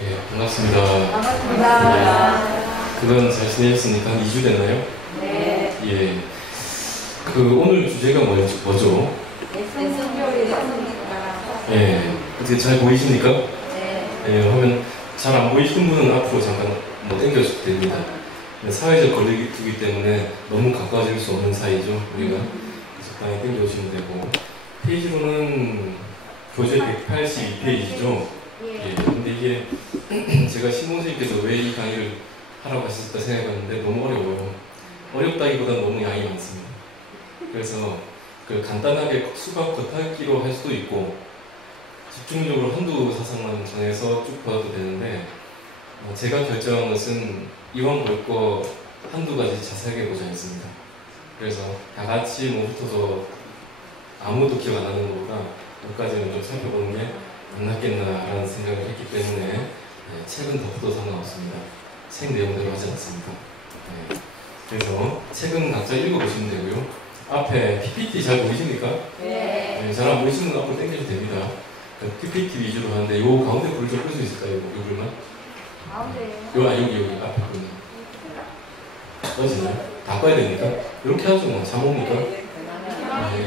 예, 반갑습니다. 반갑습니다. 그건 잘 지내셨습니까? 한 2주 됐나요? 네. 예. 오늘 주제가 뭐죠? 성교리 성교리가. 예. 어떻게 잘 보이십니까? 네. 예, 하면 잘 안 보이시는 분은 앞으로 잠깐 당겨주셔도 됩니다. 사회적 거리두기 때문에 너무 가까워질 수 없는 사이죠, 우리가. 적당히 당겨주시면 되고. 페이지로는 교재 182페이지죠? 예. 근데 이게 제가 신봉선생님께서 왜 이 강의를 하라고 하셨을까 생각해봤는데 너무 어려워요. 어렵다기보다는 너무 양이 많습니다. 그래서 간단하게 수박 겉핥기로 할 수도 있고 집중적으로 한두 사상만 정해서 쭉 받아도 되는데 제가 결정한 것은 이왕 볼 거 한두 가지 자세하게 보지 않습니다. 그래서 다 같이 훑어서 아무도 기억 안 나는 것보다 몇 가지는 좀 살펴보는 게 안 낫겠나라는 생각을 했기 때문에 책은 덮어도 상관없습니다. 책 내용대로 하지 않습니다. 그래서 책은 각자 읽어보시면 되고요. 앞에 PPT 잘 보이십니까? 네. 잘 안 보이시는 분 앞으로 당겨도 됩니다. PPT 위주로 하는데 요 가운데 불 좀 끌 수 있을까요? 요 불만? 여기 앞에 불만. 꺼지나요? 다 꺼야 되니까? 이렇게 하죠 뭐. 잠 옵니까? 네,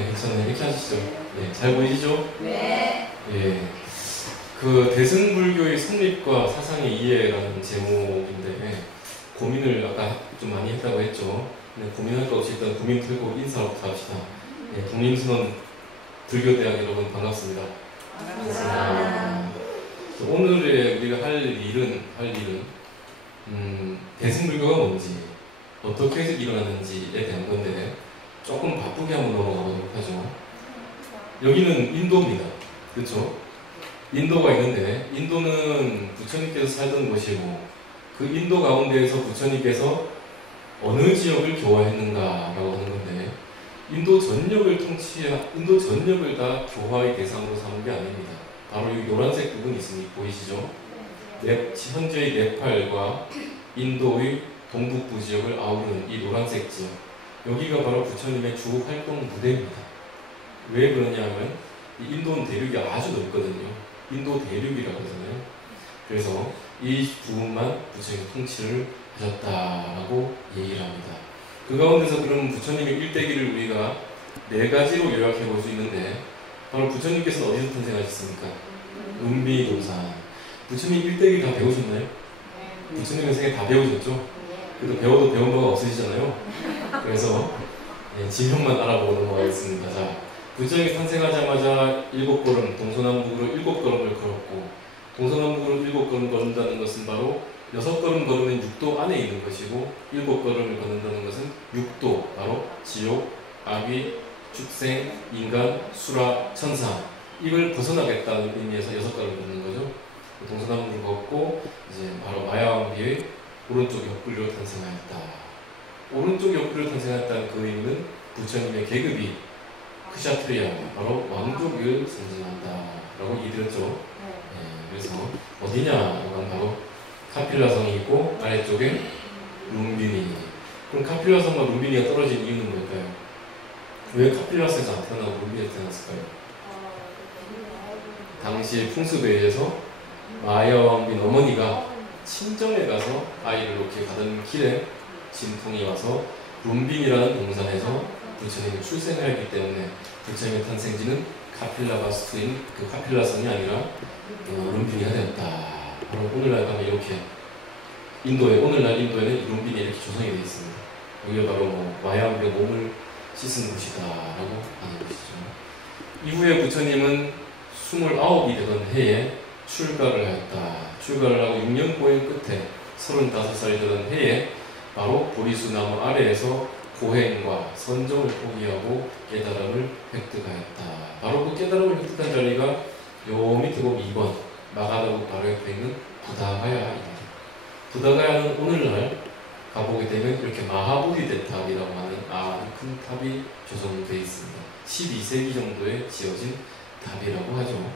괜찮아요. 이렇게 하시죠. 네, 잘 보이시죠? 네. 예. 대승불교의 성립과 사상의 이해라는 제목인데 고민을 아까 좀 많이 했다고 했죠. 근데 고민할 거 없이 일단 고민 풀고 인사부터 합시다. 예, 국민순원 불교대학 여러분 반갑습니다. 반갑습니다. 오늘의 우리가 할 일은 대승불교가 뭔지 어떻게 해서 일어났는지에 대한 건데 조금 바쁘게 한번 넘어가 보도록 하죠. 여기는 인도입니다. 그렇죠? 인도가 있는데 인도는 부처님께서 살던 곳이고 그 인도 가운데에서 부처님께서 어느 지역을 교화했는가라고 하는 건데 인도 전역을 다 교화의 대상으로 삼은 게 아닙니다. 바로 이 노란색 부분이 보이시죠? 현재의 네팔과 인도의 동북부 지역을 아우르는 이 노란색 지역, 여기가 바로 부처님의 주 활동 무대입니다. 왜 그러냐면 인도는 대륙이 아주 넓거든요. 인도 대륙이라고 하잖아요. 그래서 이 부분만 부처님이 통치를 하셨다라고 얘기를 합니다. 그 가운데서 그럼 부처님의 일대기를 우리가 네 가지로 요약해 볼 수 있는데 바로 부처님께서는 어디서 탄생하셨습니까? 눈비 동산. 부처님 일대기 다 배우셨나요? 부처님의 생애 다 배우셨죠? 그래도 배워도 배운 바가 없으시잖아요. 그래서 지명만 알아보고 넘어가겠습니다. 자, 부처님이 탄생하자마자 7걸음, 동서남북으로 7걸음을 걸었고 동서남북으로 7걸음 걸는다는 것은 바로 6걸음 걸으면 6도 안에 있는 것이고 7걸음을 걷는다는 것은 6도, 바로 지옥, 아귀, 축생, 인간, 수라, 천사, 이걸 벗어나겠다는 의미에서 6걸음 걷는 거죠. 동서남북을 걷고 이제 바로 마야왕비의 오른쪽 옆구리로 탄생하였다. 오른쪽 옆구리로 탄생하였다는 그 의미는 부처님의 계급이 크샤트리아, 바로 왕족을 상징한다라고 얘기드렸죠. 그래서 어디냐가 바로 카필라성이 있고 아래쪽에 룸비니. 그럼 카필라성과 룸비니가 떨어진 이유는 뭘까요? 왜 카필라성에서 안 태어나고 룸비니에서 태어났을까요? 당시 풍습에 의해서 마야왕빈 어머니가 친정에 가서 아이를 놓게 가던 길에 진통이 와서 룸빈이라는 동산에서 부처님이 출생을 했기 때문에 부처님의 탄생지는 카필라바스트인 그 카필라성이 아니라 룸빈이가 되었다. 바로 오늘날 가면 이렇게 오늘날 인도에는 룸빈이 이렇게 조성이 되어 있습니다. 여기가 바로 마야왕비의 몸을 씻은 곳이다라고 하는 것이죠. 이후에 부처님은 29이 되던 해에 출가를 하였다. 출가를 하고 6년 고행 끝에 35살이 되던 해에 바로 보리수 나무 아래에서 고행과 선정을 포기하고 깨달음을 획득하였다. 바로 그 깨달음을 획득한 자리가 요 밑에 보면 2번 마가다국 바로 옆에 있는 부다가야입니다. 부다가야는 오늘날 가보게 되면 이렇게 마하보디대탑이라고 하는 아주 큰 탑이 조성되어 있습니다. 12세기 정도에 지어진 탑이라고 하죠.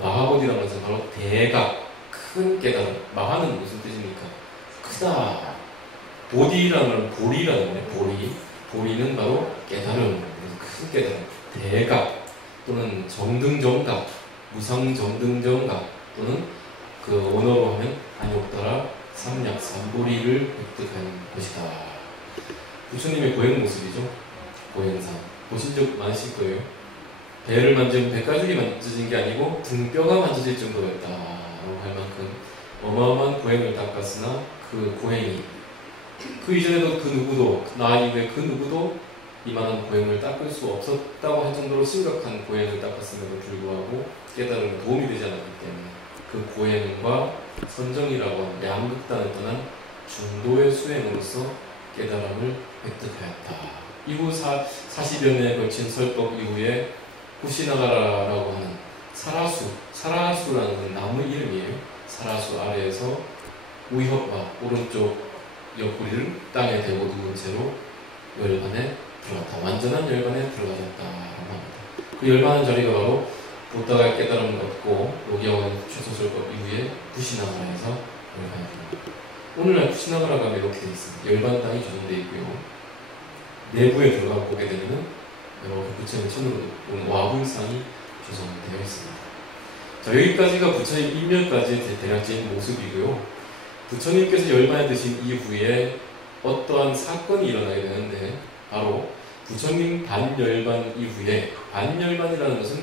마하보디라는 것은 바로 대각, 큰 깨달음. 마하는 무슨 뜻입니까? 크다. 보디라는 건 보리라는 거예요. 보리는 바로 깨달음, 큰 깨달음. 대각 또는 정등정각, 무상정등정각 또는 그 원어로 하면 안욕따라 삼약삼보리를 획득한 것이다. 부처님의 고행 모습이죠. 고행상 보신 적 많으실 거예요. 배를 만지면 배가죽이 만져진 게 아니고 등뼈가 만져질 정도였다라고 할 만큼 어마어마한 고행을 닦았으나 그 고행이 그 이전에도 그 누구도 나 이외에 그 누구도 이만한 고행을 닦을 수 없었다고 할 정도로 심각한 고행을 닦았음에도 불구하고 깨달음에 도움이 되지 않았기 때문에 그 고행과 선정이라고 하는 양극단을 떠난 중도의 수행으로서 깨달음을 획득하였다. 이후 40여 년에 걸친 설법 이후에 후시나가라라고 하는 사라수라는 나무 이름이에요. 사라수 아래에서 우협과 오른쪽 옆구리를 땅에 대고 누운 채로 열반에 들어갔다. 완전한 열반에 들어가셨다라고 합니다. 그 열반한 자리가 바로 부다가 깨달음을 얻고 로기아원 최소설법 이후에 후시나가라에서 열반이 됩니다. 오늘날 후시나가라가 이렇게 되어 있습니다. 열반당이 조성되어 있고요. 내부에 들어가 보게 되면 여러 부처님 손으로 온 와불상이 조성되어 있습니다. 자, 여기까지가 부처님 인면까지의 대략적인 모습이고요. 부처님께서 열반에 드신 이후에 어떠한 사건이 일어나게 되는데 바로 부처님 반열반 이후에 반열반이라는 것은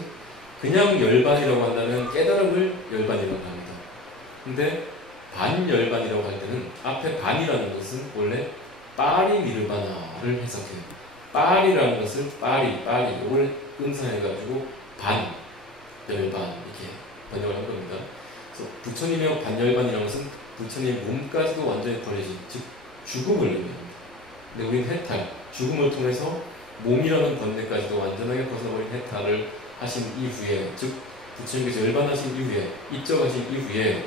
그냥 열반이라고 한다면 깨달음을 열반이라고 합니다. 근데 반열반이라고 할 때는 앞에 반이라는 것은 원래 빠리 니르바나를 해석해요. 빠리라는 것을 빠리 이걸 은사해가지고 반 열반 이렇게 번역을 한 겁니다. 그래서 부처님의 반열반이라는 것은 부처님의 몸까지도 완전히 버려진 즉 죽음을 의미합니다. 근데 우리는 해탈 죽음을 통해서 몸이라는 번뇌까지도 완전하게 벗어버린 해탈을 하신 이후에 즉 부처님께서 열반하신 이후에 입적하신 이후에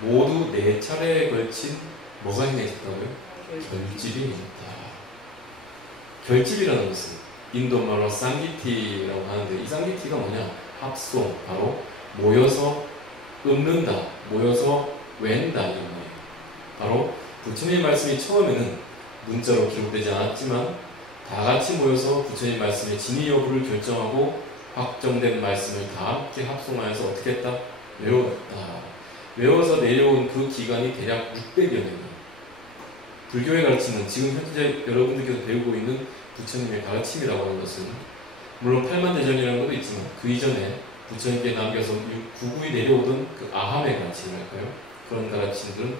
모두 4차례에 걸친 뭐가 행해졌다고요? 결집이 행해졌다. 결집이라는 것은 인도말로 쌍기티라고 하는데 이 쌍기티가 뭐냐? 합송, 바로 모여서 읊는다, 모여서 외운다 이런 거예요. 바로 부처님의 말씀이 처음에는 문자로 기록되지 않았지만 다 같이 모여서 부처님 말씀의 진위 여부를 결정하고 확정된 말씀을 다 함께 합송하여서 어떻게 했다? 외웠다. 외워서 내려온 그 기간이 대략 600여 년이에요. 불교의 가르침은 지금 현재 여러분들께서 배우고 있는 부처님의 가르침이라고 하는 것은 물론 8만 대전이라는 것도 있지만 그 이전에 부처님께 남겨서 구구이 내려오던 그 아함의 가르침이랄까요? 그런 가르침들은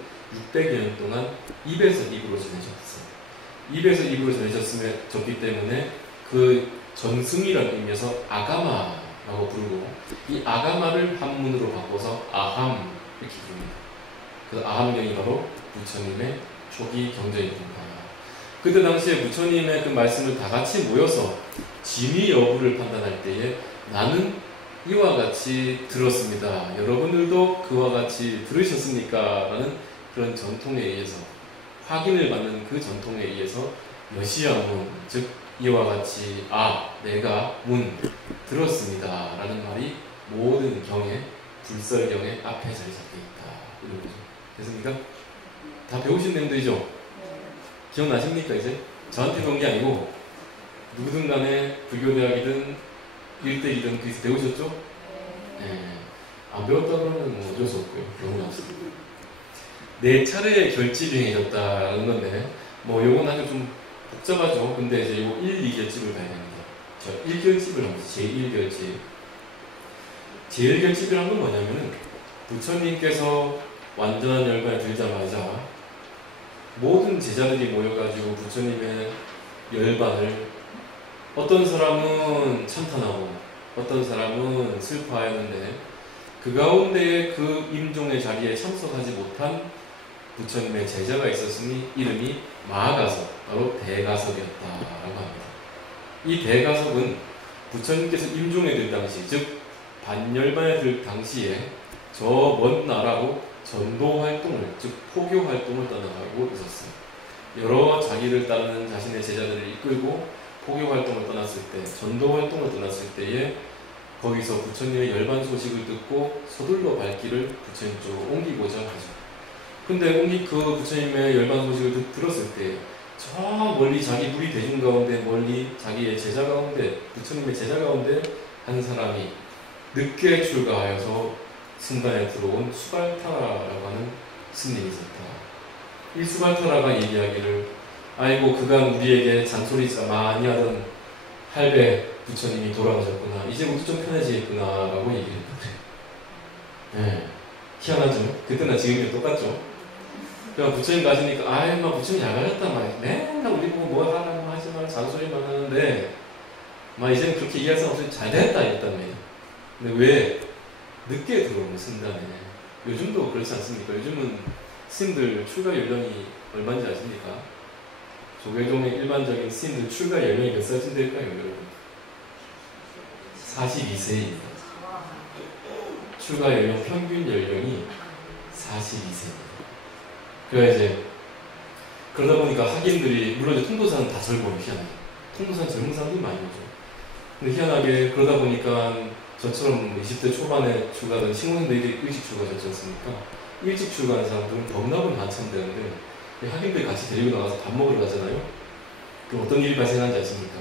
600여 년 동안 입에서 입으로 전해졌어요. 입에서 입으로 전해졌기 때문에 그 전승이라는 의미에서 아가마라고 부르고 이 아가마를 한문으로 바꿔서 아함 이렇게 부릅니다. 그 아함경이 바로 부처님의 초기 경전입니다. 그때 당시에 부처님의 그 말씀을 다 같이 모여서 진위 여부를 판단할 때에 나는 이와 같이 들었습니다. 여러분들도 그와 같이 들으셨습니까? 라는 그런 전통에 의해서 확인을 받는 그 전통에 의해서 여시야문 즉 이와 같이 내가 문 들었습니다 라는 말이 모든 경에 불설경의 앞에 자리 잡혀 있다. 이런 거죠. 됐습니까? 다 배우신 내용들이죠? 기억나십니까 이제? 저한테 배운 게 아니고 누구든 간에 불교대학이든 일대이든 그래서 배우셨죠? 네. 안 배웠다 그러면 뭐 어쩔 수 없고요. 배우는 없습니다. 4차례의 결집이 행해졌다는 건데 뭐 요건 아주 좀 복잡하죠. 근데 이제 요 1, 2결집을 봐야 됩니다. 저 1결집을 합니다. 제1결집. 제1결집이라는 건 뭐냐면은 부처님께서 완전한 열반에 들자마자 모든 제자들이 모여가지고 부처님의 열반을 어떤 사람은 참탄하고 어떤 사람은 슬퍼하였는데 그 가운데에 그 임종의 자리에 참석하지 못한 부처님의 제자가 있었으니 이름이 마가섭, 바로 대가섭이었다라고 합니다. 이 대가섭은 부처님께서 임종에 들 당시, 즉 반열반에 들 당시에 저 먼 나라로 전도 활동을, 즉 포교 활동을 떠나가고 있었어요. 여러 자기를 따르는 자신의 제자들을 이끌고 포교 활동을 떠났을 때, 전도 활동을 떠났을 때에 거기서 부처님의 열반 소식을 듣고 서둘러 발길을 부처님 쪽으로 옮기고자 하죠. 근데 그 부처님의 열반 소식을 들었을 때 저 멀리 자기 무리 대중 가운데 멀리 자기의 제자 가운데 부처님의 제자 가운데 한 사람이 늦게 출가하여서 순간에 들어온 수발타라라고 하는 스님이 있었다. 이 수발타라가 얘기하기를 아이고 그간 우리에게 잔소리 많이 하던 할배 부처님이 돌아가셨구나. 이제 우리 좀 편해지겠구나 라고 얘기를 했거든. 네. 희한하죠? 그때나 지금이 똑같죠? 그러니까 부처님 가시니까 아이 막 부처님 잘 가셨단 말이야. 맨날 우리 보고 뭐 하라고 하지 마 잔소리만 하는데 막 이제는 그렇게 이해할 수 없이 잘 됐다 이랬단 말이야. 근데 왜 늦게 들어오는 순간에 요즘도 그렇지 않습니까? 요즘은 스님들 출가 연령이 얼마인지 아십니까? 조계종의 일반적인 스님들 출가 연령이 몇 살쯤 될까요, 여러분? 42세입니다. 출가 연령 평균 연령이 42세입니다. 그러니까 이제 그러다 보니까 학인들이 물론 이제 통도사는 다 젊어요. 희한하게 통도사는 젊은 사람들이 많이 오죠. 근데 희한하게 그러다 보니까 저처럼 20대 초반에 출가하던 신혼생들이 일찍 출가하셨지 않습니까? 일찍 출가하는 사람들은 너무나도 한참 되는데 학인들 같이 데리고 나가서 밥 먹으러 가잖아요. 그 어떤 일이 발생하는지 아십니까?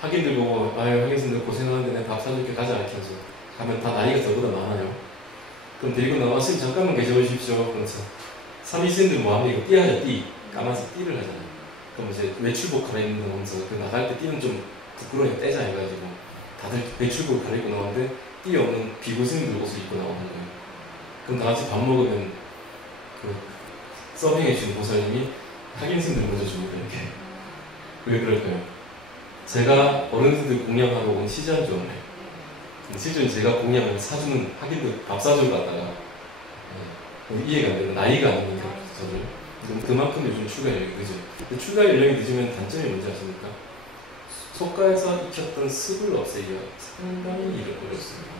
학인들 보고 아유 학인생들 고생하는데 내가 밥 사줄게 가자 이렇게 해서 가면 다 나이가 저보다 많아요. 그럼 데리고 나와 선생님 잠깐만 계셔주십시오. 그러면서 삼위생들 뭐하면 이거 띠하죠. 띠 까만색 띠를 하잖아요. 그럼 이제 외출복 갈아입는 거 보면서 그 나갈 때 띠는 좀 부끄러우니까 떼자 해가지고 다들 외출복 갈아입고 나오는데 띠 없는 비고생들 옷을 입고 나오는 거예요. 그럼 다 같이 밥 먹으면 그 서빙해주는 보살님이 학인생들 먼저 줍니다. 이렇게. 왜 그럴까요? 제가 어른들 공양하러 온 시주한 줄 알아요. 실제로 제가 공양을 사주는 학인들 밥 사주러 갔다가 이해가 안 되는 나이가 아니니까 저를 그만큼 요즘 출가 연령이 늦죠. 근데 출가 연령이 늦으면 단점이 뭔지 아십니까? 속가에서 익혔던 습을 없애기가 상당히 어렵습니다.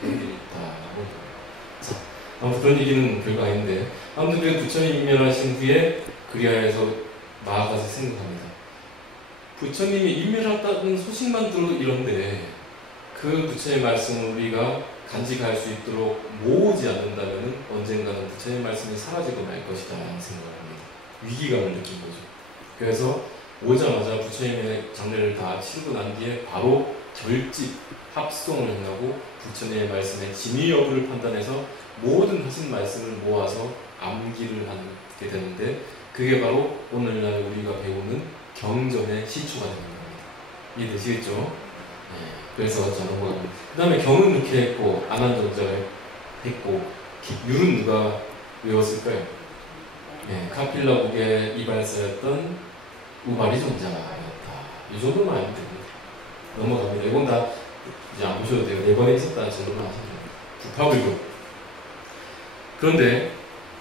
그런 일이 있다고. 자, 아무튼 그런 얘기는 별거 아닌데 아무튼 그 부처님 인멸하신 후에 그리하여서 나아가서 생각합니다. 부처님이 인멸했다는 소식만 들어도 이런데 그 부처의 말씀을 우리가 간직할 수 있도록 모으지 않는다면 언젠가는 부처의 말씀이 사라지고 말 것이다 라는 생각을 합니다. 위기감을 느낀 거죠. 그래서 오자마자 부처님의 장례를 다 치르고 난 뒤에 바로 결집, 합송을 하고 부처님의 말씀의 진위 여부를 판단해서 모든 하신 말씀을 모아서 암기를 하게 되는데 그게 바로 오늘날 우리가 배우는 경전의 시초가 되는 겁니다. 이해되시겠죠? 네. 그래서 저는 그 다음에 경은 이렇게 했고 안한정자가 했고 율은 누가 외웠을까요? 네, 카필라국의 이발사였던 우바리존자였다. 이 정도만 알면 됩니다. 넘어갑니다. 이건 다 이제 안 보셔도 돼요. 4번에 있었다는 정도만 아시면 됩니다. 부파불급. 그런데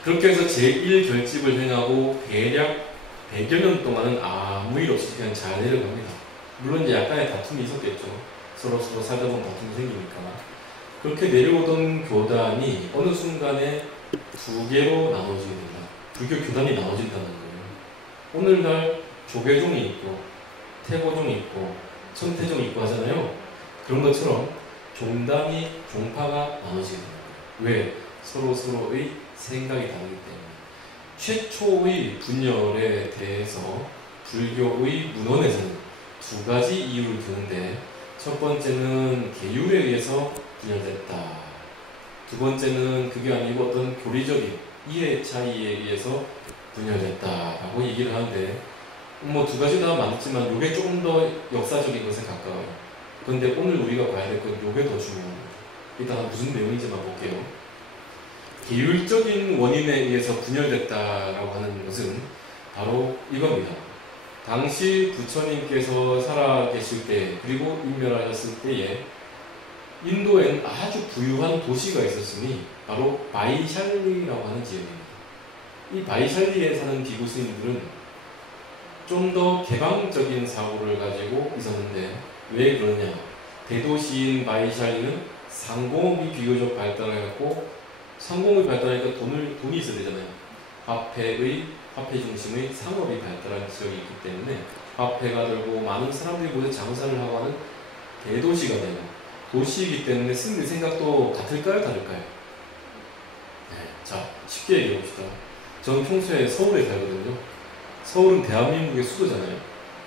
그렇게 해서 제1결집을 행하고 대략 100여 년 동안은 아무 일 없이 그냥 잘 내려갑니다. 물론 이제 약간의 다툼이 있었겠죠. 서로 살다 보면 다툼이 생기니까. 그렇게 내려오던 교단이 어느 순간에 2개로 나눠지게 됩니다. 불교 교단이 나눠진다는 거예요. 오늘날 조계종이 있고 태고종이 있고 천태종이 있고 하잖아요. 그런 것처럼 종파가 나눠지게 됩니다. 왜? 서로의 생각이 다르기 때문에. 최초의 분열에 대해서 불교의 문헌에서는 2가지 이유를 드는데 첫 번째는 계율에 의해서 분열됐다. 두 번째는 그게 아니고 어떤 교리적인 이해 차이에 의해서 분열됐다라고 얘기를 하는데 뭐 2가지 다 맞지만 이게 조금 더 역사적인 것에 가까워요. 그런데 오늘 우리가 봐야 될 건 이게 더 중요합니다. 일단 무슨 내용인지만 볼게요. 계율적인 원인에 의해서 분열됐다라고 하는 것은 바로 이겁니다. 당시 부처님께서 살아계실 때 그리고 인멸하셨을 때에 인도에는 아주 부유한 도시가 있었으니 바로 바이샬리라고 하는 지역입니다. 이 바이샬리에 사는 비구 스님들은 좀 더 개방적인 사고를 가지고 있었는데 왜 그러냐? 대도시인 바이샬리는 상공업이 비교적 발달해갖고 상공업이 발달하니까 돈이 있어야 되잖아요. 화폐 중심의 상업이 발달한 지역이 있기 때문에 화폐가 들고 많은 사람들이 모여 장사를 하고 하는 대도시가 되고 도시이기 때문에 스님들 생각도 같을까요? 다를까요? 네, 자 쉽게 얘기해 봅시다. 저는 평소에 서울에 살거든요. 서울은 대한민국의 수도잖아요.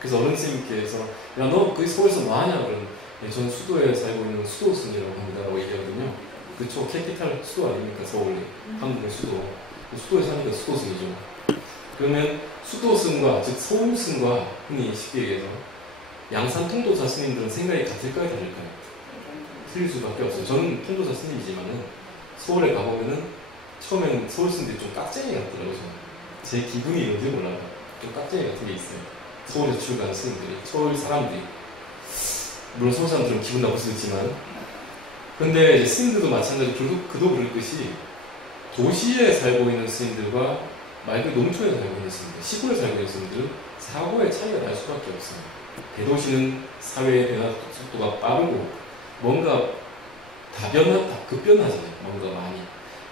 그래서 어른 스님께서 야 너 그 서울에서 뭐하냐? 그러면 네, 저는 수도에 살고 있는 수도승이라고 합니다 라고 얘기하거든요. 그쵸? 캐피탈 수도 아닙니까? 서울이. 한국의 수도. 수도에 사니까 수도승이죠. 그러면 수도승과, 즉 서울승과 흔히 쉽게 얘기해서 양산 통도사 스님들은 생각이 같을까요? 다를까요? 틀릴 수밖에 없어요. 저는 통도사 스님이지만은 서울에 가보면은 처음에는 서울 스님들이 좀 깍쟁이 같더라고요. 저는. 제 기분이 있는지 몰라요. 좀 깍쟁이 같은 게 있어요. 서울에서 출가하는 스님들이, 서울 사람들이. 물론 서울 사람들은 기분 나쁠 수 있지만, 근데 이제 스님들도 마찬가지로 결국 그도 그렇듯이 도시에 살고 있는 스님들과 말 그대로 농촌에 살고 있는 스님들, 시골에 살고 있는 스님들은 사고의 차이가 날 수밖에 없어요. 대도시는 사회의 변화 속도가 빠르고 뭔가 급변하잖아요. 뭔가 많이.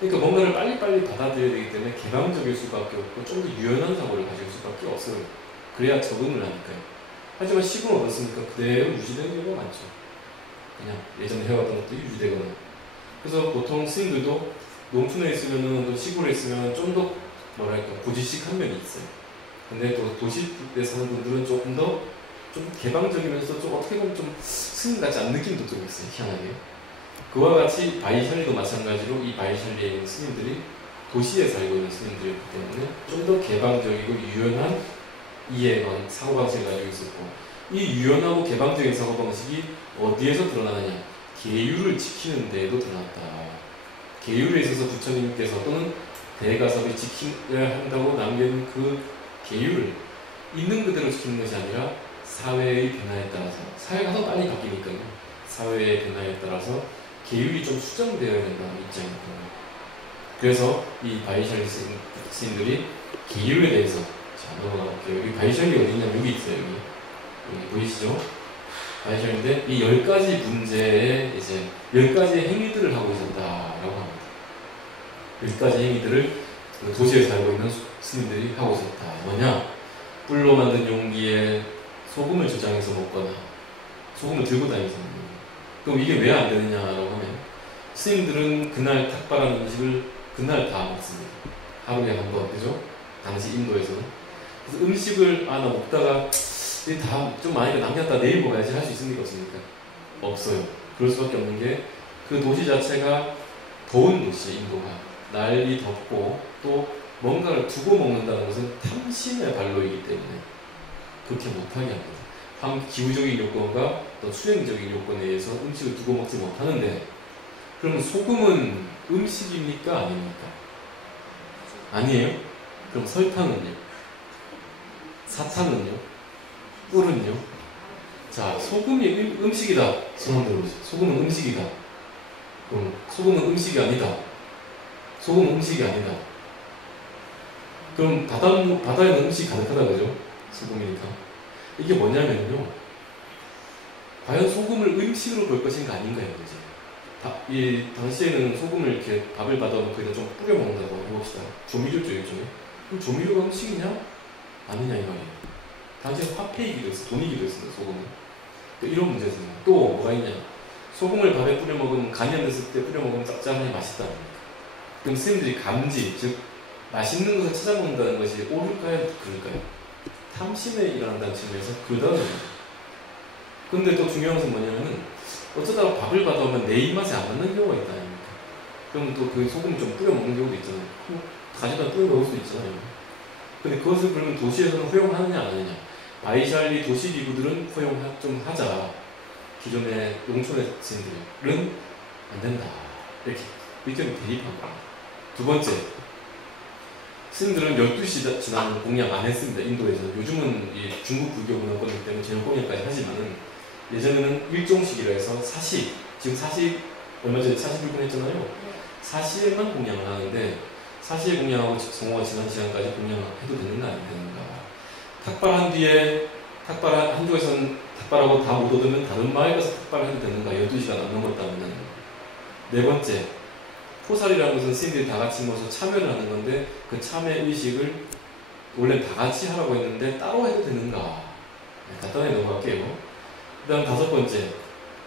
그러니까 뭔가를 빨리빨리 받아들여야 되기 때문에 개방적일 수밖에 없고 좀 더 유연한 사고를 가질 수밖에 없어요. 그래야 적응을 하니까요. 하지만 시골은 어떻습니까? 그대로 유지되는 경우가 많죠. 그냥 예전에 해왔던 것도 유지되거나. 그래서 보통 스님들도 농촌에 있으면은 또 시골에 있으면 좀 더 뭐랄까 고지식한 면이 있어요. 근데 또 도시에 사는 분들은 조금 더 좀 개방적이면서 좀 어떻게 보면 좀 스님 같지 않은 느낌도 좀 있어요. 희한하게. 그와 같이 바이샬리도 마찬가지로 이 바이샬리에 있는 스님들이 도시에 살고 있는 스님들이기 때문에 좀 더 개방적이고 유연한 이해관, 사고방식을 가지고 있었고, 이 유연하고 개방적인 사고방식이 어디에서 드러나느냐? 계율을 지키는 데에도 드러났다. 계율에 있어서 부처님께서 또는 대가섭이 지켜야 한다고 남긴 그 계율을 있는 그대로 지키는 것이 아니라 사회의 변화에 따라서, 사회가 더 빨리 바뀌니까요. 사회의 변화에 따라서 계율이 좀 수정되어야 된다는 입장이었거든요. 그래서 이 바이샬리 스님들이 계율에 대해서, 자, 넘어가 볼게요. 여기 바이샬리 어디 있냐면 여기 있어요. 여기 보이시죠? 바이샬리인데 이 10가지 문제에 이제 10가지의 행위들을 하고 있었다라고 합니다. 10가지 행위들을 도시에 살고 있는 스님들이 하고 있었다. 뭐냐? 뿔로 만든 용기에 소금을 저장해서 먹거나 소금을 들고 다니면서 먹는 거예요. 그럼 이게 왜 안 되느냐라고 하면 스님들은 그날 탁발한 음식을 그날 다 먹습니다. 하루에 한 번, 그죠? 당시 인도에서는. 그래서 음식을 나 먹다가 다 좀 많이 남겼다 내일 먹어야지 할 수 있습니까? 없습니까? 없어요. 그럴 수밖에 없는 게 그 도시 자체가 더운 도시, 인도가. 날이 덥고 또 뭔가를 두고 먹는다는 것은 탐심의 발로이기 때문에 그렇게 못하게 합니다. 기후적인 요건과 또 수행적인 요건에 의해서 음식을 두고 먹지 못하는데, 그러면 소금은 음식입니까? 아닙니까? 아니에요? 그럼 설탕은요? 사탕은요? 꿀은요? 자, 소금이 음식이다. 손 한번 들어보세요. 소금은 음식이다. 그럼 소금은 음식이 아니다. 소금은 음식이 아니다. 그럼 바다에는 음식이 가득하다, 그죠? 소금이니까. 이게 뭐냐면요. 과연 소금을 음식으로 볼 것인가 아닌가요, 그지? 이 당시에는 소금을 이렇게 밥을 받아놓고 거기다 좀 뿌려 먹는다고 해봅시다. 조미료죠, 일종의. 그럼 조미료가 음식이냐? 아니냐, 이 말이에요. 당시에 화폐이기도 했어, 돈이기도 했습니다, 소금은. 또 이런 문제가 있습니다. 또 뭐가 있냐? 소금을 밥에 뿌려 먹으면 간이 안 됐을 때 뿌려 먹으면 짭짤하니 맛있다. 그럼 스님들이 감지, 즉 맛있는 것을 찾아먹는다는 것이 옳을까요? 그럴까요? 탐심에 일어난다는 측면에서 그러다는 거예요. 근데 또 중요한 것은 뭐냐면은 어쩌다가 밥을 받아오면 내 입맛에 안 맞는 경우가 있다 아닙니까? 그럼 또 그 소금 좀 뿌려 먹는 경우도 있잖아요. 가져다 뿌려 먹을 수도 있잖아요. 근데 그것을 그러면 도시에서는 허용하느냐 안 하느냐? 바이샬리 도시 기구들은 허용 좀 하자. 기존의 농촌의 스님들은 안 된다. 이렇게 의견이 대립한 겁니다. 두 번째, 스님들은 12시 지나면 공양 안 했습니다. 인도에서. 요즘은 이 중국 불교 문화권이기 때문에 저녁 공양까지 하지만은 예전에는 일종식이라 해서 사시, 지금 사시 얼마 전에 사시 불공했잖아요. 사시에만 공양을 하는데 사시에 공양하고 성호가 지난 시간까지 공양해도 되는가 안 되는가. 탁발한 뒤에 한 주에서는 탁발하고 다 못 얻으면 다른 마을 가서 탁발을 해도 되는가. 12시간 안 넘었다면. 네 번째, 포살이라는 것은 스님들이 다 같이 모여서 참여를 하는 건데 그 참여 의식을 원래 다 같이 하라고 했는데 따로 해도 되는가. 간단하게 넘어갈게요. 그 다음 다섯 번째,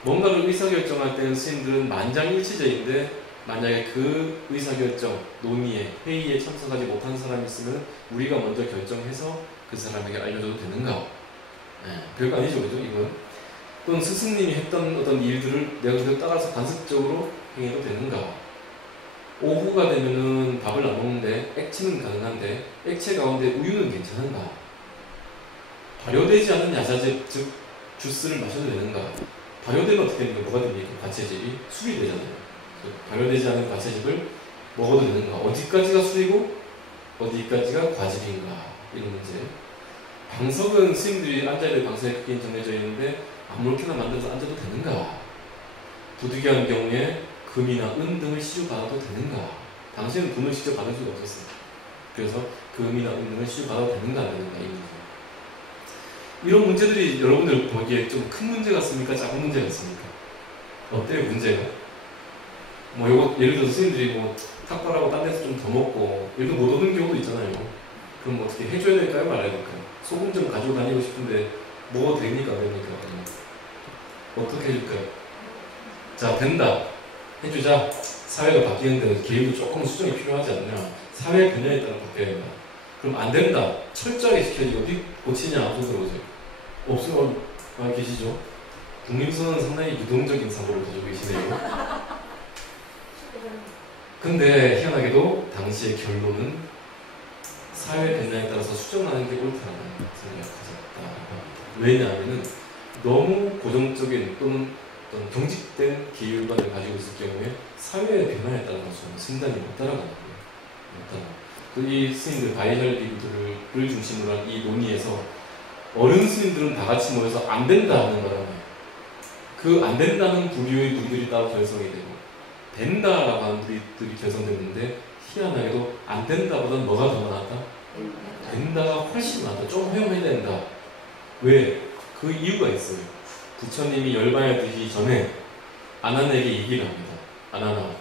뭔가를 의사결정할 때는 스님들은 만장일치제인데 만약에 그 의사결정, 논의에, 회의에 참석하지 못한 사람이 있으면 우리가 먼저 결정해서 그 사람에게 알려줘도 되는가. 별거 아니죠, 그죠? 이건. 또는 스승님이 했던 어떤 일들을 내가 그대로 따라서 간섭적으로 행해도 되는가? 오후가 되면은 밥을 안 먹는데 액체는 가능한데 액체 가운데 우유는 괜찮은가? 발효되지 않은 야자제, 즉 주스를 마셔도 되는가? 발효되면 어떻게 됩니까? 뭐가 됩니까? 과체질이 술이 되잖아요. 발효되지 않은 과체질을 먹어도 되는가? 어디까지가 술이고 어디까지가 과즙인가? 이런 문제. 방석은 스님들이 앉아야 될 방석에 크게 정해져 있는데 아무렇게나 만들어서 앉아도 되는가? 부득이한 경우에 금이나 은 등을 시주받아도 되는가? 당시에는 돈을 직접 받을 수가 없었어요. 그래서 금이나 은 등을 시주받아도 되는가 안 되는가? 이 문제. 이런 문제들이 여러분들 보기에 좀 큰 문제 같습니까? 작은 문제 같습니까? 어때요, 문제가? 뭐, 요거, 예를 들어서 스님들이 뭐, 탁발하고 딴 데서 좀 더 먹고, 예를 들어 못 얻는 경우도 있잖아요. 그럼 뭐 어떻게 해줘야 될까요? 말아야 될까요? 소금 좀 가지고 다니고 싶은데, 먹어도 됩니까? 안 됩니까? 어떻게 해줄까요? 자, 된다. 해주자. 사회가 바뀌는데 계획도 조금 수정이 필요하지 않냐? 사회 변화에 따라 바뀌어야 된다. 그럼 안 된다. 철저하게 지켜야지. 어디 고치냐? 없어서 보세요. 없으면 계시죠? 국민수는 상당히 유동적인 사고를 가지고 계시네요. 근데 희한하게도 당시의 결론은 사회 변화에 따라서 수정하는 게 옳다는 생각을 가졌다고 합니다. 왜냐하면 너무 고정적인 또는 어떤 경직된 계율관을 가지고 있을 경우에 사회의 변화에 따라서 승단이 못 따라가는 거예요. 이 스님들 바이샬리들을 중심으로 한 이 논의에서 어른 스님들은 다 같이 모여서 안 된다 하는 바람에 그 안 된다는 부류의 무리들이 따로 결성이 되고 된다라고 하는 무리들이 결성됐는데 희한하게도 안 된다보다는 뭐가 더 많았다? 된다가 훨씬 많다. 좀 허용해야 된다. 왜? 그 이유가 있어요. 부처님이 열반에 드시기 전에 아난에게 얘기를 합니다. 아난아,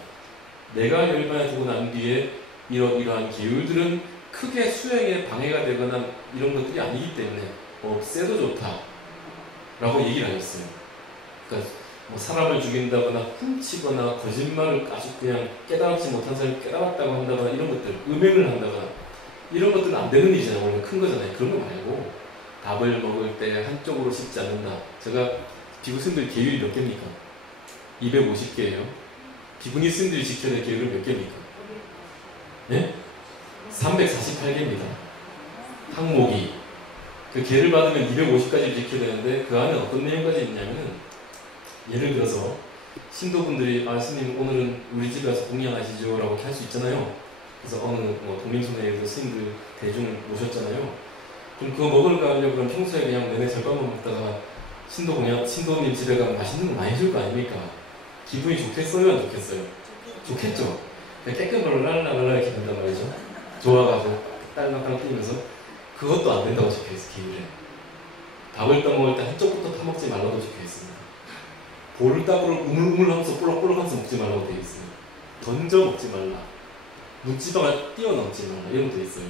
내가 열반에 두고 난 뒤에 이러한 계율들은 크게 수행에 방해가 되거나 이런 것들이 아니기 때문에 없애도 좋다 라고 얘기를 하셨어요. 그러니까 뭐 사람을 죽인다거나 훔치거나 거짓말을 아주 그냥 깨달지 못한 사람이 깨달았다고 한다거나 이런 것들, 음행을 한다거나 이런 것들은 안 되는 일이잖아요. 원래 큰 거잖아요. 그런 거 말고 밥을 먹을 때 한쪽으로 씹지 않는다. 제가 비구 스님들 계율이 몇 개입니까? 250개예요. 비구니 스님들이 지켜야 될 계율은 몇 개입니까? 예? 348개입니다. 항목이. 그 계를 받으면 250까지 지켜야 되는데 그 안에 어떤 내용까지 있냐면은 예를 들어서 신도분들이 스님 오늘은 우리 집에 와서 공양하시죠 라고 할 수 있잖아요. 그래서 어느 동민손회에서 스님들 대중 모셨잖아요. 그럼 그거 먹을까 하려고 그럼 평소에 그냥 내내 절반만 먹다가 신도님 집에 가면 맛있는 거 많이 해줄 거 아닙니까? 기분이 좋겠어요? 안 좋겠어요? 좋겠죠? 깨끗하게 랄랄랄라 이렇게 된단 말이죠. 좋아가지고 딸랑딸랑 뛰면서 그것도 안 된다고 적혀있어. 기울에 밥을 떠먹을 때 한쪽부터 타먹지 말라고 적혀있습니다. 볼을 따구를 우물우물 하면서 볼록볼록 하면서 먹지 말라고 되어 있어요. 던져 먹지 말라. 묵지방을 뛰어넘지 말라. 이런 거 되어 있어요.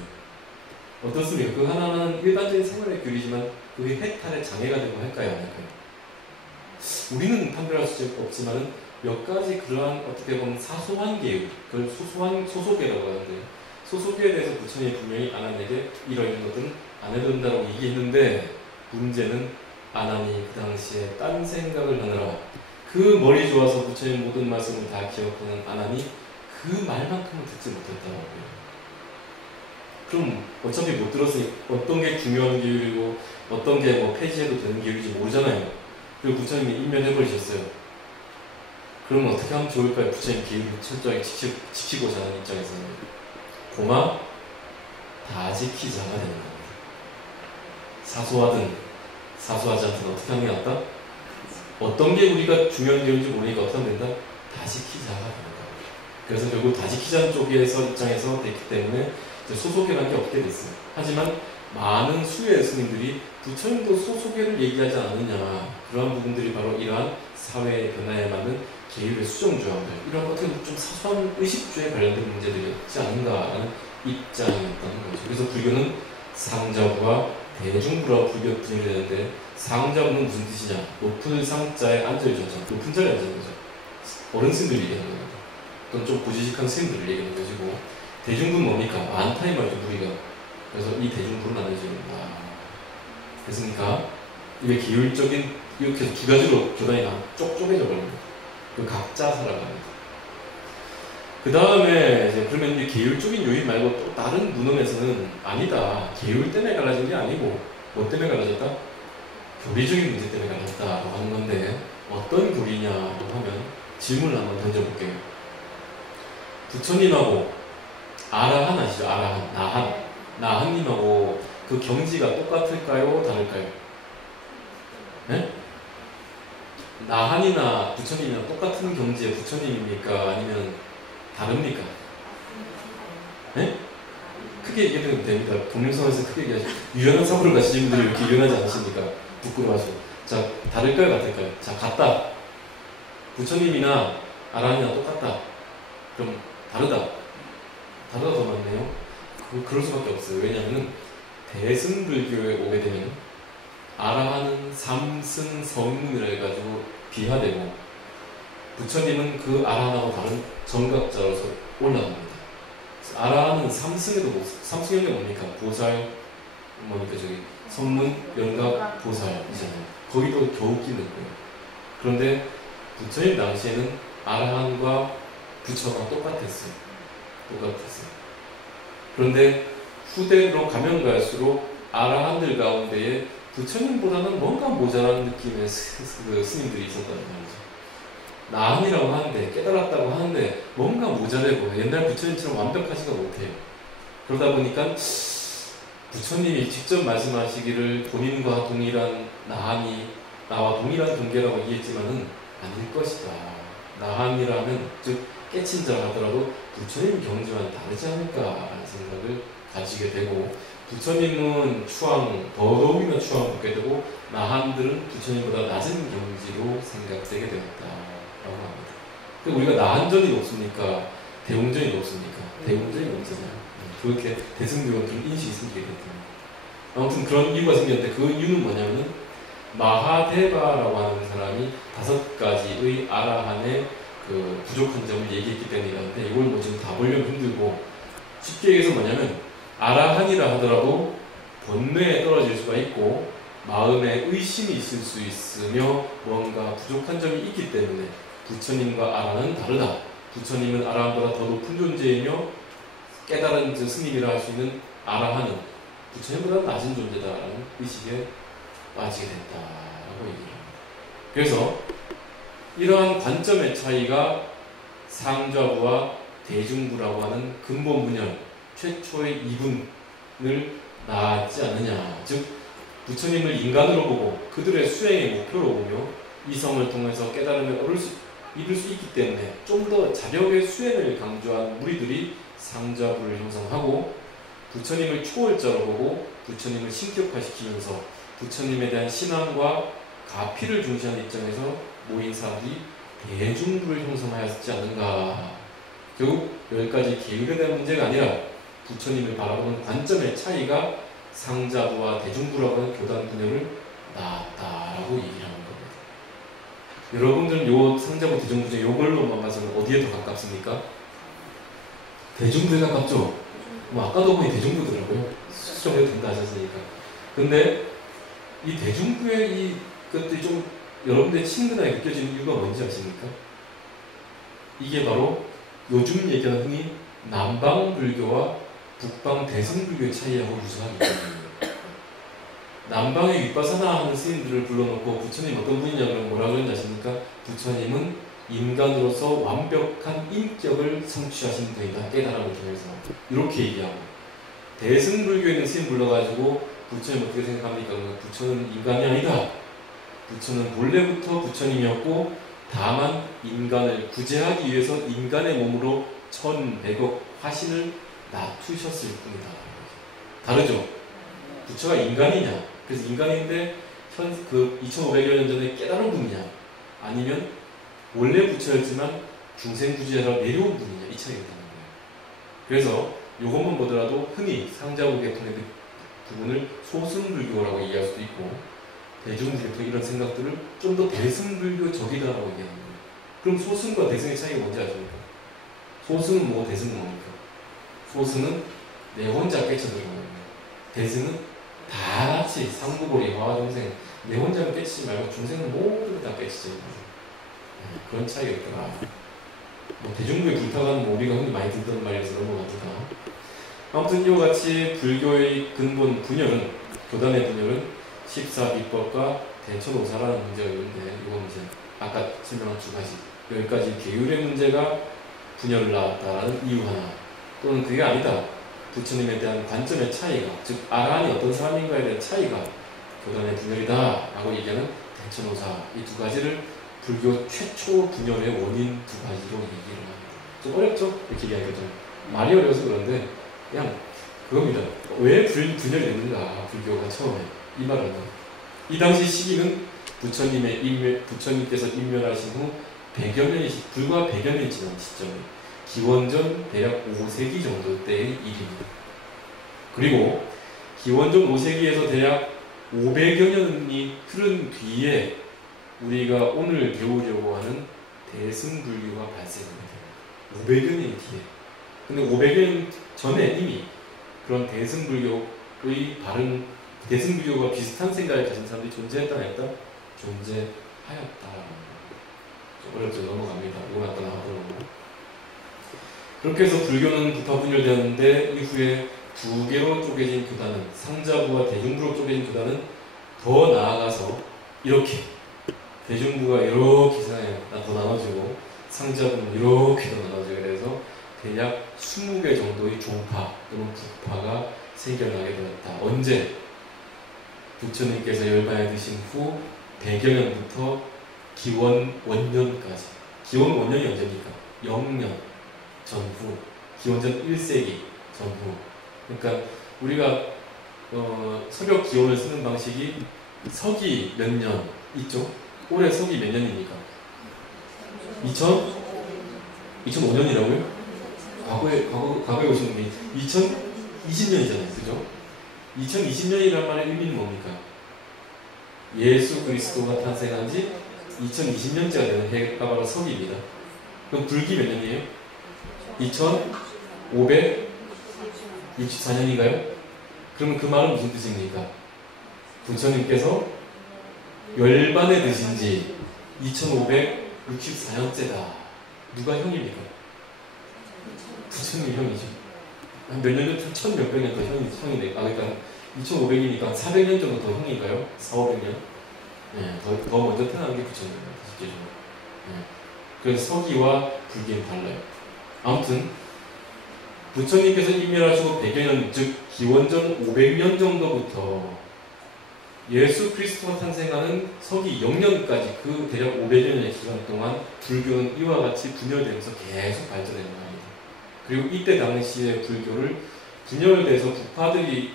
어떻습니까? 그 하나는 일반적인 생활의 교리지만 그게 해탈의 장애가 되고 할까요? 안 할까요? 우리는 판별할 수 없지만 몇 가지 그러한 어떻게 보면 사소한 계율, 그걸 소소계라고 하는데 소소계에 대해서 부처님이 분명히 아난에게 이런 것들은 안 해도 된다고 얘기했는데 문제는 아난이 그 당시에 딴 생각을 하느라 그 머리 좋아서 부처님 모든 말씀을 다 기억하는 아난이 그 말만큼은 듣지 못했다고 해요. 그럼 어차피 못 들었으니 어떤 게 중요한 계율이고 어떤 게 뭐 폐지해도 되는 계율인지 모르잖아요. 그리고 부처님이 인면해버리셨어요. 그러면 어떻게 하면 좋을까요? 부처님 계율을 철저하게 지키고자 하는 입장에서는 고마 다 지키자가 되는 겁니다. 사소하든 사소하지 않든 어떻게 하는 게 낫다? 어떤 게 우리가 중요한 계율인지 모르니까 어떻게 하면 된다? 다 지키자가 되는 겁니다. 그래서 결국 다 지키자는 쪽에서 입장에서 됐기 때문에 소소계라는 게 없게 됐어요. 하지만 많은 수의 스님들이 부처님도 소소계를 얘기하지 않느냐, 그러한 부분들이 바로 이러한 사회의 변화에 맞는 계율의 수정 조항들, 이런 어떻게 좀 사소한 의식주에 관련된 문제들이었지 않은가라는 입장이었다는 거죠. 그래서 불교는 상자부와 대중부라고 불교 분열이 되는데, 상자부는 무슨 뜻이냐? 높은 상자에 앉아있었죠. 높은 자리에 앉아있는 거죠. 어른 스님들 얘기하는 겁니다. 또는 좀 고지식한 스님들을 얘기하는 것이고, 대중부는 뭡니까? 많다 이 말이죠, 무리가. 그래서 이 대중부로 나눠집니다. 됐습니까? 이게 계율적인, 이렇게 두 가지로 교단이 쪼개져 버립니다. 그 각자 살아갑니다. 그 다음에 이제 그러면 이제 계율적인 요인 말고 또 다른 문헌에서는 아니다. 계율 때문에 갈라진 게 아니고 뭐 때문에 갈라졌다? 교리적인 문제 때문에 갈라졌다라고 하는 건데 어떤 교리냐고 하면 질문을 한번 던져볼게요. 부처님하고 아라한 아시죠? 아라한, 나한님하고 그 경지가 똑같을까요? 다를까요? 네? 나한이나 부처님이랑 똑같은 경지의 부처님입니까? 아니면 다릅니까? 네? 크게 얘기하면 됩니다. 동명성에서 크게 얘기하시고 유연한 사고를 가시는 분들이 이렇게 유연하지 않으십니까? 부끄러워하시고. 자, 다를까요? 같을까요? 자, 같다. 부처님이나 아라한이나 똑같다. 그럼 다르다. 다르다 더 맞네요. 그럴 수밖에 없어요. 왜냐하면 대승불교에 오게 되면 아라한은 삼승 성문이라 해가지고 비하되고 부처님은 그 아라한하고 다른 정각자로서 올라갑니다. 아라한은 삼승에도 뭡니까? 보살, 뭡니까? 저기 성문, 영각, 보살이잖아요. 거기도 겨우 끼는 거예요. 그런데 부처님 당시에는 아라한과 부처가 똑같았어요. 그런데 후대로 가면 갈수록 아라한들 가운데에 부처님보다는 뭔가 모자란 느낌의 스님들이 있었다는 말이죠. 나한이라고 하는데, 깨달았다고 하는데 뭔가 모자래 보여요. 옛날 부처님처럼 완벽하지가 못해요. 그러다 보니까 부처님이 직접 말씀하시기를 본인과 동일한 나한이 나와 동일한 경계라고 얘기했지만은 아닐 것이다. 나한이라면 즉 깨친 자 하더라도 부처님 경지와는 다르지 않을까라는 생각을 가지게 되고 부처님은 더더욱이나 추앙 받게 되고 나한들은 부처님보다 낮은 경지로 생각되게 되었다라고 합니다. 우리가 나한전이 높습니까? 대웅전이 높습니까? 대웅전이 높잖아요. 그렇게 대승교는 좀 인식이 생기게 됐습니다. 아무튼 그런 이유가 생겼는데 그 이유는 뭐냐면은 마하데바라고 하는 사람이 5가지의 아라한의 그 부족한 점을 얘기했기 때문이라는데 이걸 뭐 지금 다 보려면 힘들고 쉽게 얘기해서 뭐냐면 아라한이라 하더라도 번뇌에 떨어질 수가 있고 마음에 의심이 있을 수 있으며 뭔가 부족한 점이 있기 때문에 부처님과 아라한은 다르다. 부처님은 아라한보다 더 높은 존재이며 깨달은 스님이라 할 수 있는 아라한은 부처님보다 낮은 존재다라는 의식에 빠지게 됐다라고 얘기를 합니다. 그래서 이러한 관점의 차이가 상좌부와 대중부라고 하는 근본 분열 최초의 이분을 낳았지 않느냐. 즉 부처님을 인간으로 보고 그들의 수행의 목표로 보며 이성을 통해서 깨달음에 이룰 수 있기 때문에 좀 더 자력의 수행을 강조한 무리들이 상좌부를 형성하고 부처님을 초월자로 보고 부처님을 신격화시키면서 부처님에 대한 신앙과 가피를 중시하는 입장에서 모인 사람들이 대중부를 형성하였지 않는가. 결국 여기까지 계율에 대한 문제가 아니라 부처님을 바라보는 관점의 차이가 상자부와 대중부라고 하는 교단 분열을 낳았다라고 얘기하는 겁니다. 여러분들은 요 상자부 대중부 중에 요걸로만 봐서는 어디에 더 가깝습니까? 대중부에 가깝죠? 뭐 아까도 보니 대중부더라고요. 수정해도 된다 하셨으니까. 근데 이 대중부의 것들이 좀 여러분들의 친근하게 느껴지는 이유가 뭔지 아십니까? 이게 바로 요즘 얘기하는 흔히 남방불교와 북방 대승불교의 차이하고 유사하기 때문입니다. 남방의 윗바사나 하는 스님들을 불러놓고 부처님 어떤 분이냐면 뭐라 그러는지 아십니까? 부처님은 인간으로서 완벽한 인격을 성취하신 분이다. 깨달음을 통해서. 이렇게 얘기하고 대승불교에 있는 스님 불러가지고 부처님 어떻게 생각합니까? 부처는 인간이 아니다. 부처는 본래부터 부처님이었고 다만 인간을 구제하기 위해서 인간의 몸으로 1100억 화신을 낮추셨을 뿐이다. 다르죠? 부처가 인간이냐? 그래서 인간인데 2500여 년 전에 깨달은 분이냐? 아니면 원래 부처였지만 중생구제하러 내려온 분이냐? 이 차이가 있다는 거예요. 그래서 이것만 보더라도 흔히 상자부 계통의 부분을 소승불교라고 이해할 수도 있고 대중부에서 이런 생각들을 좀 더 대승불교적이다라고 얘기하는 거예요. 그럼 소승과 대승의 차이가 뭔지 아십니까? 소승은 뭐고 대승은 뭡니까? 소승은 내 혼자 깨쳐들어가는 거예요. 대승은 다 같이 상부고리 화화중생 내 혼자는 깨치지 말고 중생은 모두 다 깨치지. 그런 차이가 있더라. 뭐 대중부에 불타가는 뭐 우리가 흔히 많이 듣던 말이라서 넘어갑니다. 아무튼 이와 같이 불교의 근본 분열은, 교단의 분열은 14비법과 대처노사라는 문제가 있는데, 이건 이제 아까 설명한 두 가지, 여기까지 계율의 문제가 분열을 낳았다라는 이유 하나, 또는 그게 아니다, 부처님에 대한 관점의 차이가, 즉 아라한이 어떤 사람인가에 대한 차이가 교단의 분열이다 라고 얘기하는 대처노사, 이 두 가지를 불교 최초 분열의 원인 두 가지로 얘기를 합니다. 좀 어렵죠? 이렇게 얘기하기가 좀 말이 어려워서 그런데 그냥 그겁니다. 왜 분열이 됐는가, 불교가 처음에. 이 말은 이 당시 시기는 부처님께서 인멸하신 후 100여 년이, 불과 100여 년이 지난 시점, 기원전 대략 5세기 정도 때의 일입니다. 그리고 기원전 5세기에서 대략 500여 년이 흐른 뒤에 우리가 오늘 배우려고 하는 대승불교가 발생합니다. 500여 년 뒤에. 근데 500여 년 전에 이미 그런 대승불교의 바른, 대승불교가 비슷한 생각을 가진 사람들이 존재했다 했다? 존재하였다. 좀 어렵죠? 넘어갑니다. 이거 갖다 나와보려고. 그렇게 해서 불교는 부파 분열되었는데, 이후에 두 개로 쪼개진 교단은, 상자부와 대중부로 쪼개진 교단은 더 나아가서 이렇게 대중부가 이렇게 세상에 더 나눠지고 상자부는 이렇게 더 나눠지게 돼서 대략 20개 정도의 종파 또는 부파가 생겨나게 되었다. 언제? 부처님께서 열반에 드신 후 100여 년부터 기원 원년까지. 기원 원년이 언제입니까? 0년 전후, 기원전 1세기 전후. 그러니까 우리가 서력 기원을 쓰는 방식이 서기 몇 년 있죠? 올해 서기 몇 년입니까? 2005년이라고요? 과거에 오신 분이 2020년이잖아요. 그죠? 2020년이란 말의 의미는 뭡니까? 예수 그리스도가 탄생한 지 2020년째가 되는 해가 바로 서기입니다. 그럼 불기 몇 년이에요? 2564년인가요? 그러면 그 말은 무슨 뜻입니까? 부처님께서 열반에 드신 지 2564년째다. 누가 형입니까? 부처님 형이죠. 한 몇 년 전, 1000몇백 년 더 형이네. 그러니까 2500이니까 400년 정도 더 형인가요? 400~500년? 네, 더 먼저 태어난 게 부처님입니다. 실제적으로. 네. 그래서 서기와 불기는 달라요. 아무튼 부처님께서 인멸하시고 100여 년, 즉 기원전 500년 정도부터 예수 그리스도가 탄생하는 서기 0년까지 그 대략 500여 년의 기간 동안 불교는 이와 같이 분열되면서 계속 발전해 나갑니다. 그리고 이때 당시의 불교를 분열돼서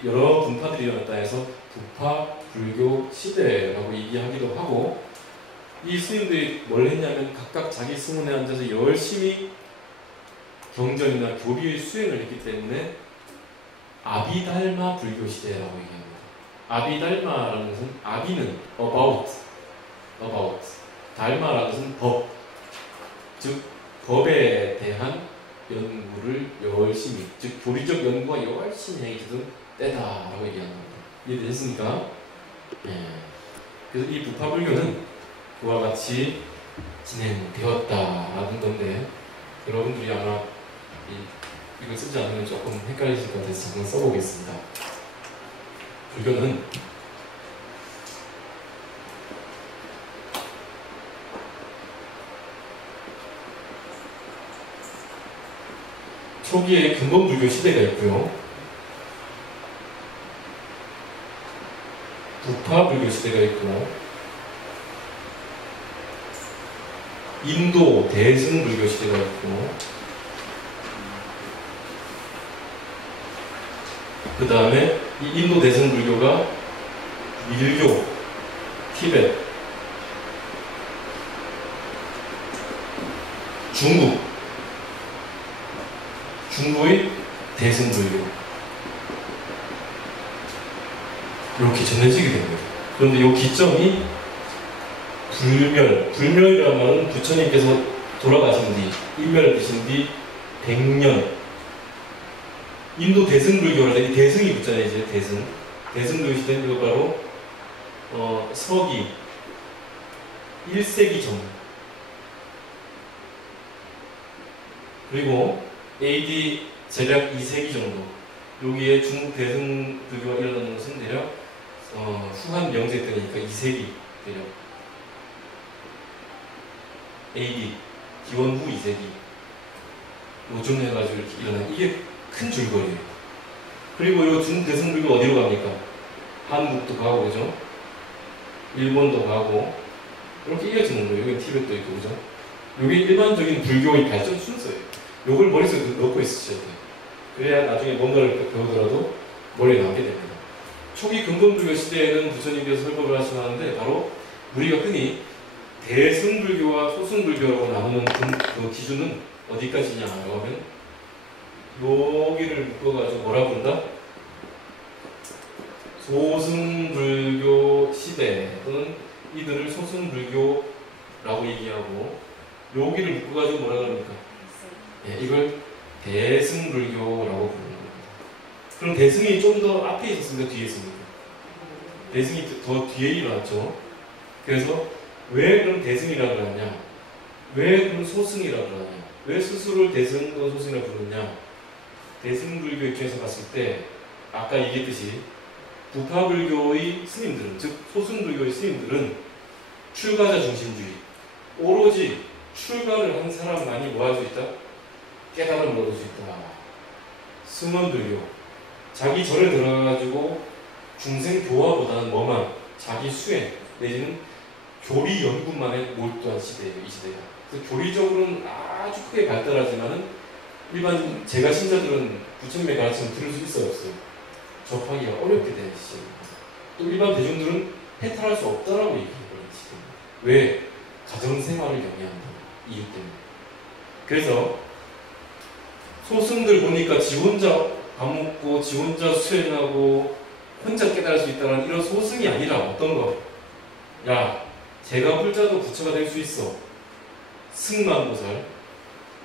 여러 분파들이 일어났다 해서 부파 불교 시대라고 얘기하기도 하고, 이 스님들이 뭘 했냐면 각각 자기 승원에 앉아서 열심히 경전이나 교리의 수행을 했기 때문에 아비달마 불교 시대라고 얘기합니다. 아비달마라는 것은, 아비는 about, 달마라는 것은 법, 즉 법에 대한 연구를 열심히, 즉 교리적 연구가 열심히 해주던 때다라고 얘기하는 겁니다. 이해되셨습니까? 네. 그래서 이 부파불교는 그와 같이 진행되었다라는 건데, 여러분들이 아마 이걸 쓰지 않으면 조금 헷갈리실 것 같아서 잠깐 써보겠습니다. 불교는 초기에 근본 불교 시대가 있고요, 부파 불교 시대가 있고, 인도 대승 불교 시대가 있고, 그 다음에 이 인도 대승 불교가 밀교, 티베트, 중국의 대승 불교, 이렇게 전해지게 됩니다. 그런데 이 기점이 불멸이라는 말은 부처님께서 돌아가신 뒤, 인멸을 드신 뒤 100년, 인도 대승불교를 할 때 대승이 붙잖아요. 이제 대승불교 시대는 이거 바로 서기 1세기 전, 그리고 AD 대략 2세기 정도 여기에 중국 대승불교가 일어나는 것은 대략 후한 명제 때니까 2세기 대략 AD 기원 후 2세기 요즘 해가지고 이렇게 일어나는 이게 큰 줄거리예요. 그리고 이 중국 대승불교 어디로 갑니까? 한국도 가고 그죠? 일본도 가고 이렇게 이어지는 거예요. 여기 티벳도 있고 그죠? 이게 일반적인 불교의 발전 순서예요. 요걸 머릿속에 넣고 있으셔야 돼요. 그래야 나중에 뭔가를 배우더라도 머리에 남게 됩니다. 초기 근본불교 시대에는 부처님께서 설법을 하시는데 바로 우리가 흔히 대승불교와 소승불교라고 나누는 그 기준은 어디까지냐라고 하면 여기를 묶어가지고 뭐라 부른다? 소승불교 시대 또는 이들을 소승불교라고 얘기하고 여기를 묶어가지고 뭐라 그럽니까? 예, 이걸 대승불교라고 부르는 겁니다. 그럼 대승이 좀 더 앞에 있었습니까? 뒤에 있습니까? 대승이 더 뒤에 일어났죠. 그래서 왜 그럼 대승이라고 하냐? 왜 그럼 소승이라고 하냐? 왜 스스로를 대승 또는 소승이라고 부르느냐? 대승불교 입장에서 봤을 때 아까 얘기했듯이 부파불교의 스님들은 즉 소승불교의 스님들은 출가자 중심주의 오로지 출가를 한 사람만이 뭐 할 수 있다? 깨달음을 얻을 수 있다. 승원불교 자기 절에 들어가가지고 중생 교화보다는 뭐만 자기 수행 내지는 교리 연구만에 몰두한 시대예요. 이 시대가. 그래서 교리적으로는 아주 크게 발달하지만은 일반 제가 신자들은 부처님의 가르침을 들을 수 있어요 없어요? 접하기가 어렵게 되는 시대입니다. 또 일반 대중들은 해탈할 수 없다라고 얘기해버리는 시대입니다. 왜? 가정생활을 영위한다. 이유 때문에. 그래서 소승들 보니까 지 혼자 밥 먹고 지 혼자 수행하고 혼자 깨달을 수 있다는 이런 소승이 아니라 어떤 거? 야, 제가 불자도 부처가 될 수 있어. 승만보살.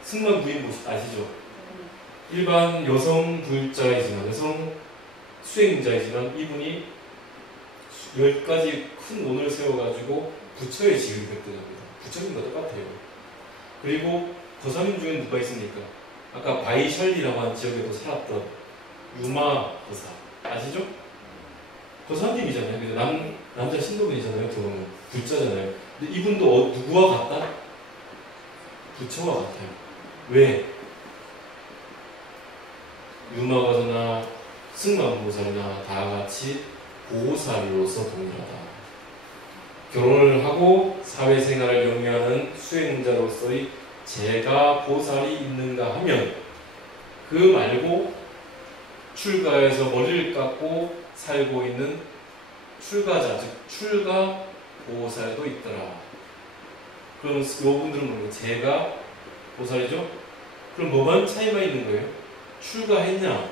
승만부인 아시죠? 일반 여성 불자이지만 여성 수행자이지만 이분이 10가지 큰 논을 세워가지고 부처의 지위를 획득합니다. 부처님과 똑같아요. 그리고 거사님 중에 누가 있습니까? 아까 바이샬리라고 하는 지역에도 살았던 유마거사 아시죠? 거사님이잖아요. 그래서 남자 신도분이잖아요. 결혼은 불자잖아요. 근데 이분도 누구와 같다? 부처와 같아요. 왜? 유마거사나 승만보살이나 다 같이 보살로서 동일하다. 결혼을 하고 사회생활을 영위하는 수행자로서의 제가 보살이 있는가 하면 그 말고 출가해서 머리를 깎고 살고 있는 출가자, 즉 출가 보살도 있더라. 그럼 요분들은 뭐예요? 제가 보살이죠? 그럼 뭐만 차이가 있는 거예요? 출가했냐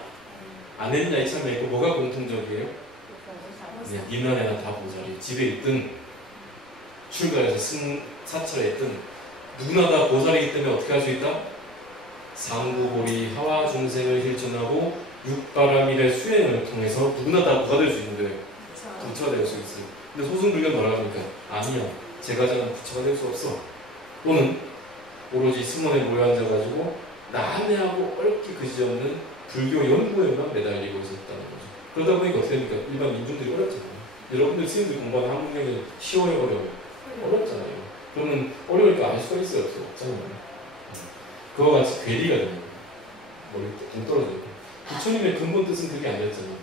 안 했냐 이 차이가 있고 뭐가 공통적이에요? 니는 애나 다 보살이 집에 있든 출가해서 사찰에 있든 누구나 다 보살이기 때문에 어떻게 할 수 있다? 상구보리 하와 중생을 실천하고 육바라밀의 수행을 통해서 누구나 다 뭐가 될 수 있는 거예요? 부처가 될 수 있어요. 근데 소승불교는 뭐라 합니까? 아니야. 제가자는 부처가 될 수 없어. 또는 오로지 승원에 모여 앉아가지고 난해하고 어렵게 그지없는 불교 연구에만 매달리고 있었다는 거죠. 그러다 보니까 어떻게 됩니까? 일반 민중들이 어렵잖아요. 여러분들 스님들 공부하는 한국 얘기는 쉬워요, 어려워요? 어렵잖아요. 그러면 어려우니까 알 수가 있어요, 없잖아요. 그와 같이 괴리가 되는 거예요. 머리 좀 떨어져요. 부처님의 근본 뜻은 그게 아니었잖아요.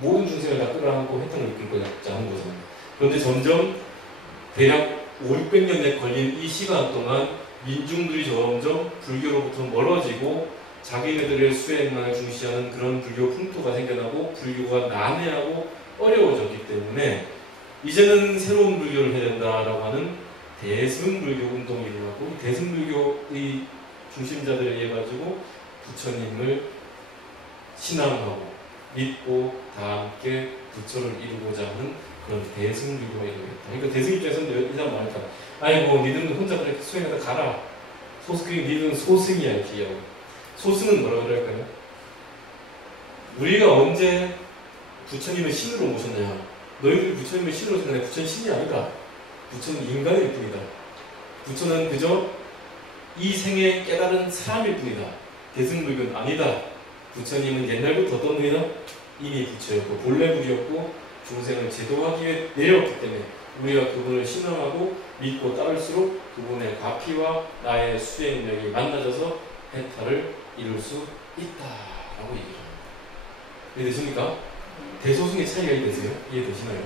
모든 중생을 다 끌어안고 혜택을 이끌고자 하는 거잖아요. 그런데 점점 대략 500~600년에 걸린 이 시간 동안 민중들이 점점 불교로부터 멀어지고 자기네들의 수행만을 중시하는 그런 불교 풍토가 생겨나고 불교가 난해하고 어려워졌기 때문에 이제는 새로운 불교를 해야 된다라고 하는 대승불교 운동이 일어나고 대승불교의 중심자들에 의해 가지고 부처님을 신앙하고 믿고 다 함께 부처를 이루고자 하는 그런 대승불교가 일어났다. 그러니까 대승 입장에서는 이 사람 말할까? 아이고 니들은 혼자 그렇게 수행하다 가라. 니들은 소승이야 이렇게 얘기하고. 소승은 뭐라고 그럴까요? 우리가 언제 부처님을 신으로 모셨느냐? 너희들이 부처님을 신으로 모셨느냐? 부처는 신이 아니다. 부처는 인간일 뿐이다. 부처는 그저 이 생에 깨달은 사람일 뿐이다. 대승불교는 아니다. 부처님은 옛날부터 어떤 분이다? 이미 부처였고 본래 불이었고 중생을 제도하기 위해 내려왔기 때문에 우리가 그분을 신앙하고 믿고 따를수록 그분의 과피와 나의 수행력이 만나져서 해탈을 이룰 수 있다라고 얘기합니다. 이해되십니까? 대소승의 차이가 이해되세요? 이해되시나요?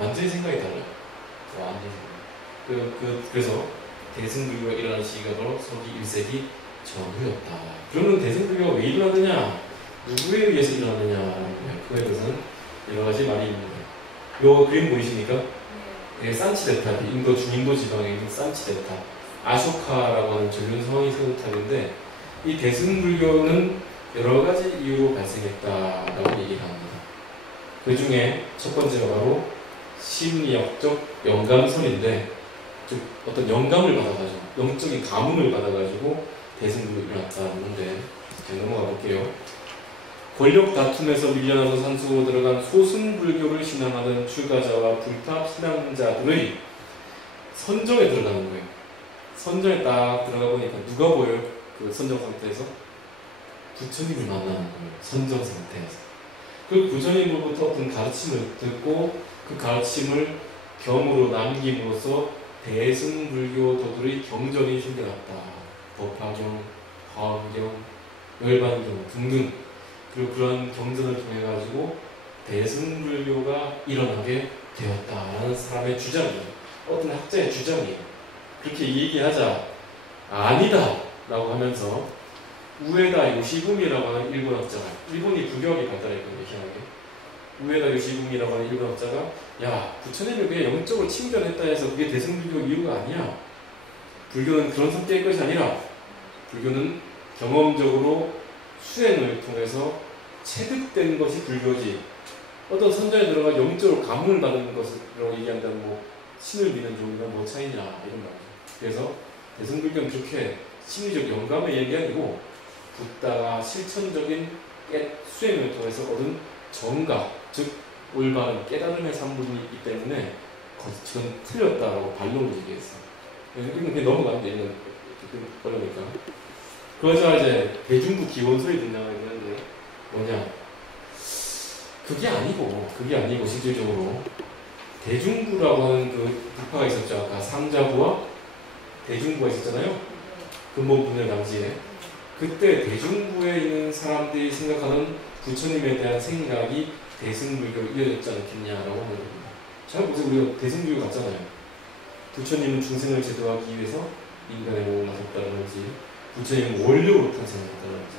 완전히 생각이 달라요. 완전히. 그래서 대승불교가 일어난 시기가 바로 서기 1세기 전후였다. 그러면 대승불교가 왜 일어나느냐? 누구에 의해서 일어나느냐? 그거에 대해서는 여러 가지 말이 있습니다. 요 그림 보이십니까? 네, 산치데타, 인도 중인도 지방에 있는 산치데타, 아쇼카라고 하는 전륜성이 세운 탑인데 이 대승불교는 여러 가지 이유로 발생했다라고 얘기를 합니다. 그 중에 첫 번째가 바로 심리학적 영감설인데, 즉 어떤 영감을 받아가지고 영적인 가뭄을 받아가지고 대승불교가 일어났다는 건데, 제가 넘어가 볼게요. 권력 다툼에서 밀려나서 산속으로 들어간 소승불교를 신앙하는 출가자와 불pháp 신앙자들의 선정에 들어가는 거예요. 선정에 딱 들어가 보니까 누가 보여요? 그 선정 상태에서? 부처님을 만나는 거예요. 선정 상태에서. 그 부처님으로부터 어떤 가르침을 듣고 그 가르침을 경으로 남김으로써 대승불교도들의 경전이 생겨났다. 법화경, 화엄경, 열반경 등등. 그리고 그런 경전을 통해 가지고 대승불교가 일어나게 되었다라는 사람의 주장이에요. 어떤 학자의 주장이에요. 그렇게 얘기하자 아니다 라고 하면서 우에다 요시부미라고 하는 일본 학자가, 일본이 불교학이 발달했거든요. 희한하게. 우에다 요시부미라고 하는 일본 학자가 야, 부처님을 그냥 영적으로 친견했다 해서 그게 대승불교 이유가 아니야. 불교는 그런 성격의 것이 아니라 불교는 경험적으로 수행을 통해서 체득된 것이 불교지, 어떤 선전에 들어가 영적으로 감흥을 받는 것으로 얘기한다면 뭐 신을 믿는 종이나 뭐 차이냐 이런 말이죠. 그래서 대승불교는 그렇게 심리적 영감의 얘기 아니고 붓다가 실천적인 수행을 통해서 얻은 정각, 즉 올바른 깨달음의 산물이 있기 때문에 그건 틀렸다라고 반론을 얘기했어요. 그냥 넘어가는데 이런 그러니까. 그러자 이제 대중부 기원설이 등장하는데 뭐냐? 그게 아니고 실질적으로 대중부라고 하는 그 부파가 있었죠. 아까 상자부와 대중부가 있었잖아요. 근본분열 당시에. 그때 대중부에 있는 사람들이 생각하는 부처님에 대한 생각이 대승불교로 이어졌지 않겠냐라고 하는 겁니다. 잘 보세요. 우리가 대승불교 같잖아요. 부처님은 중생을 제도하기 위해서 인간의 몸을 나섰다든지, 부처님은 원력으로 탄생했다든지,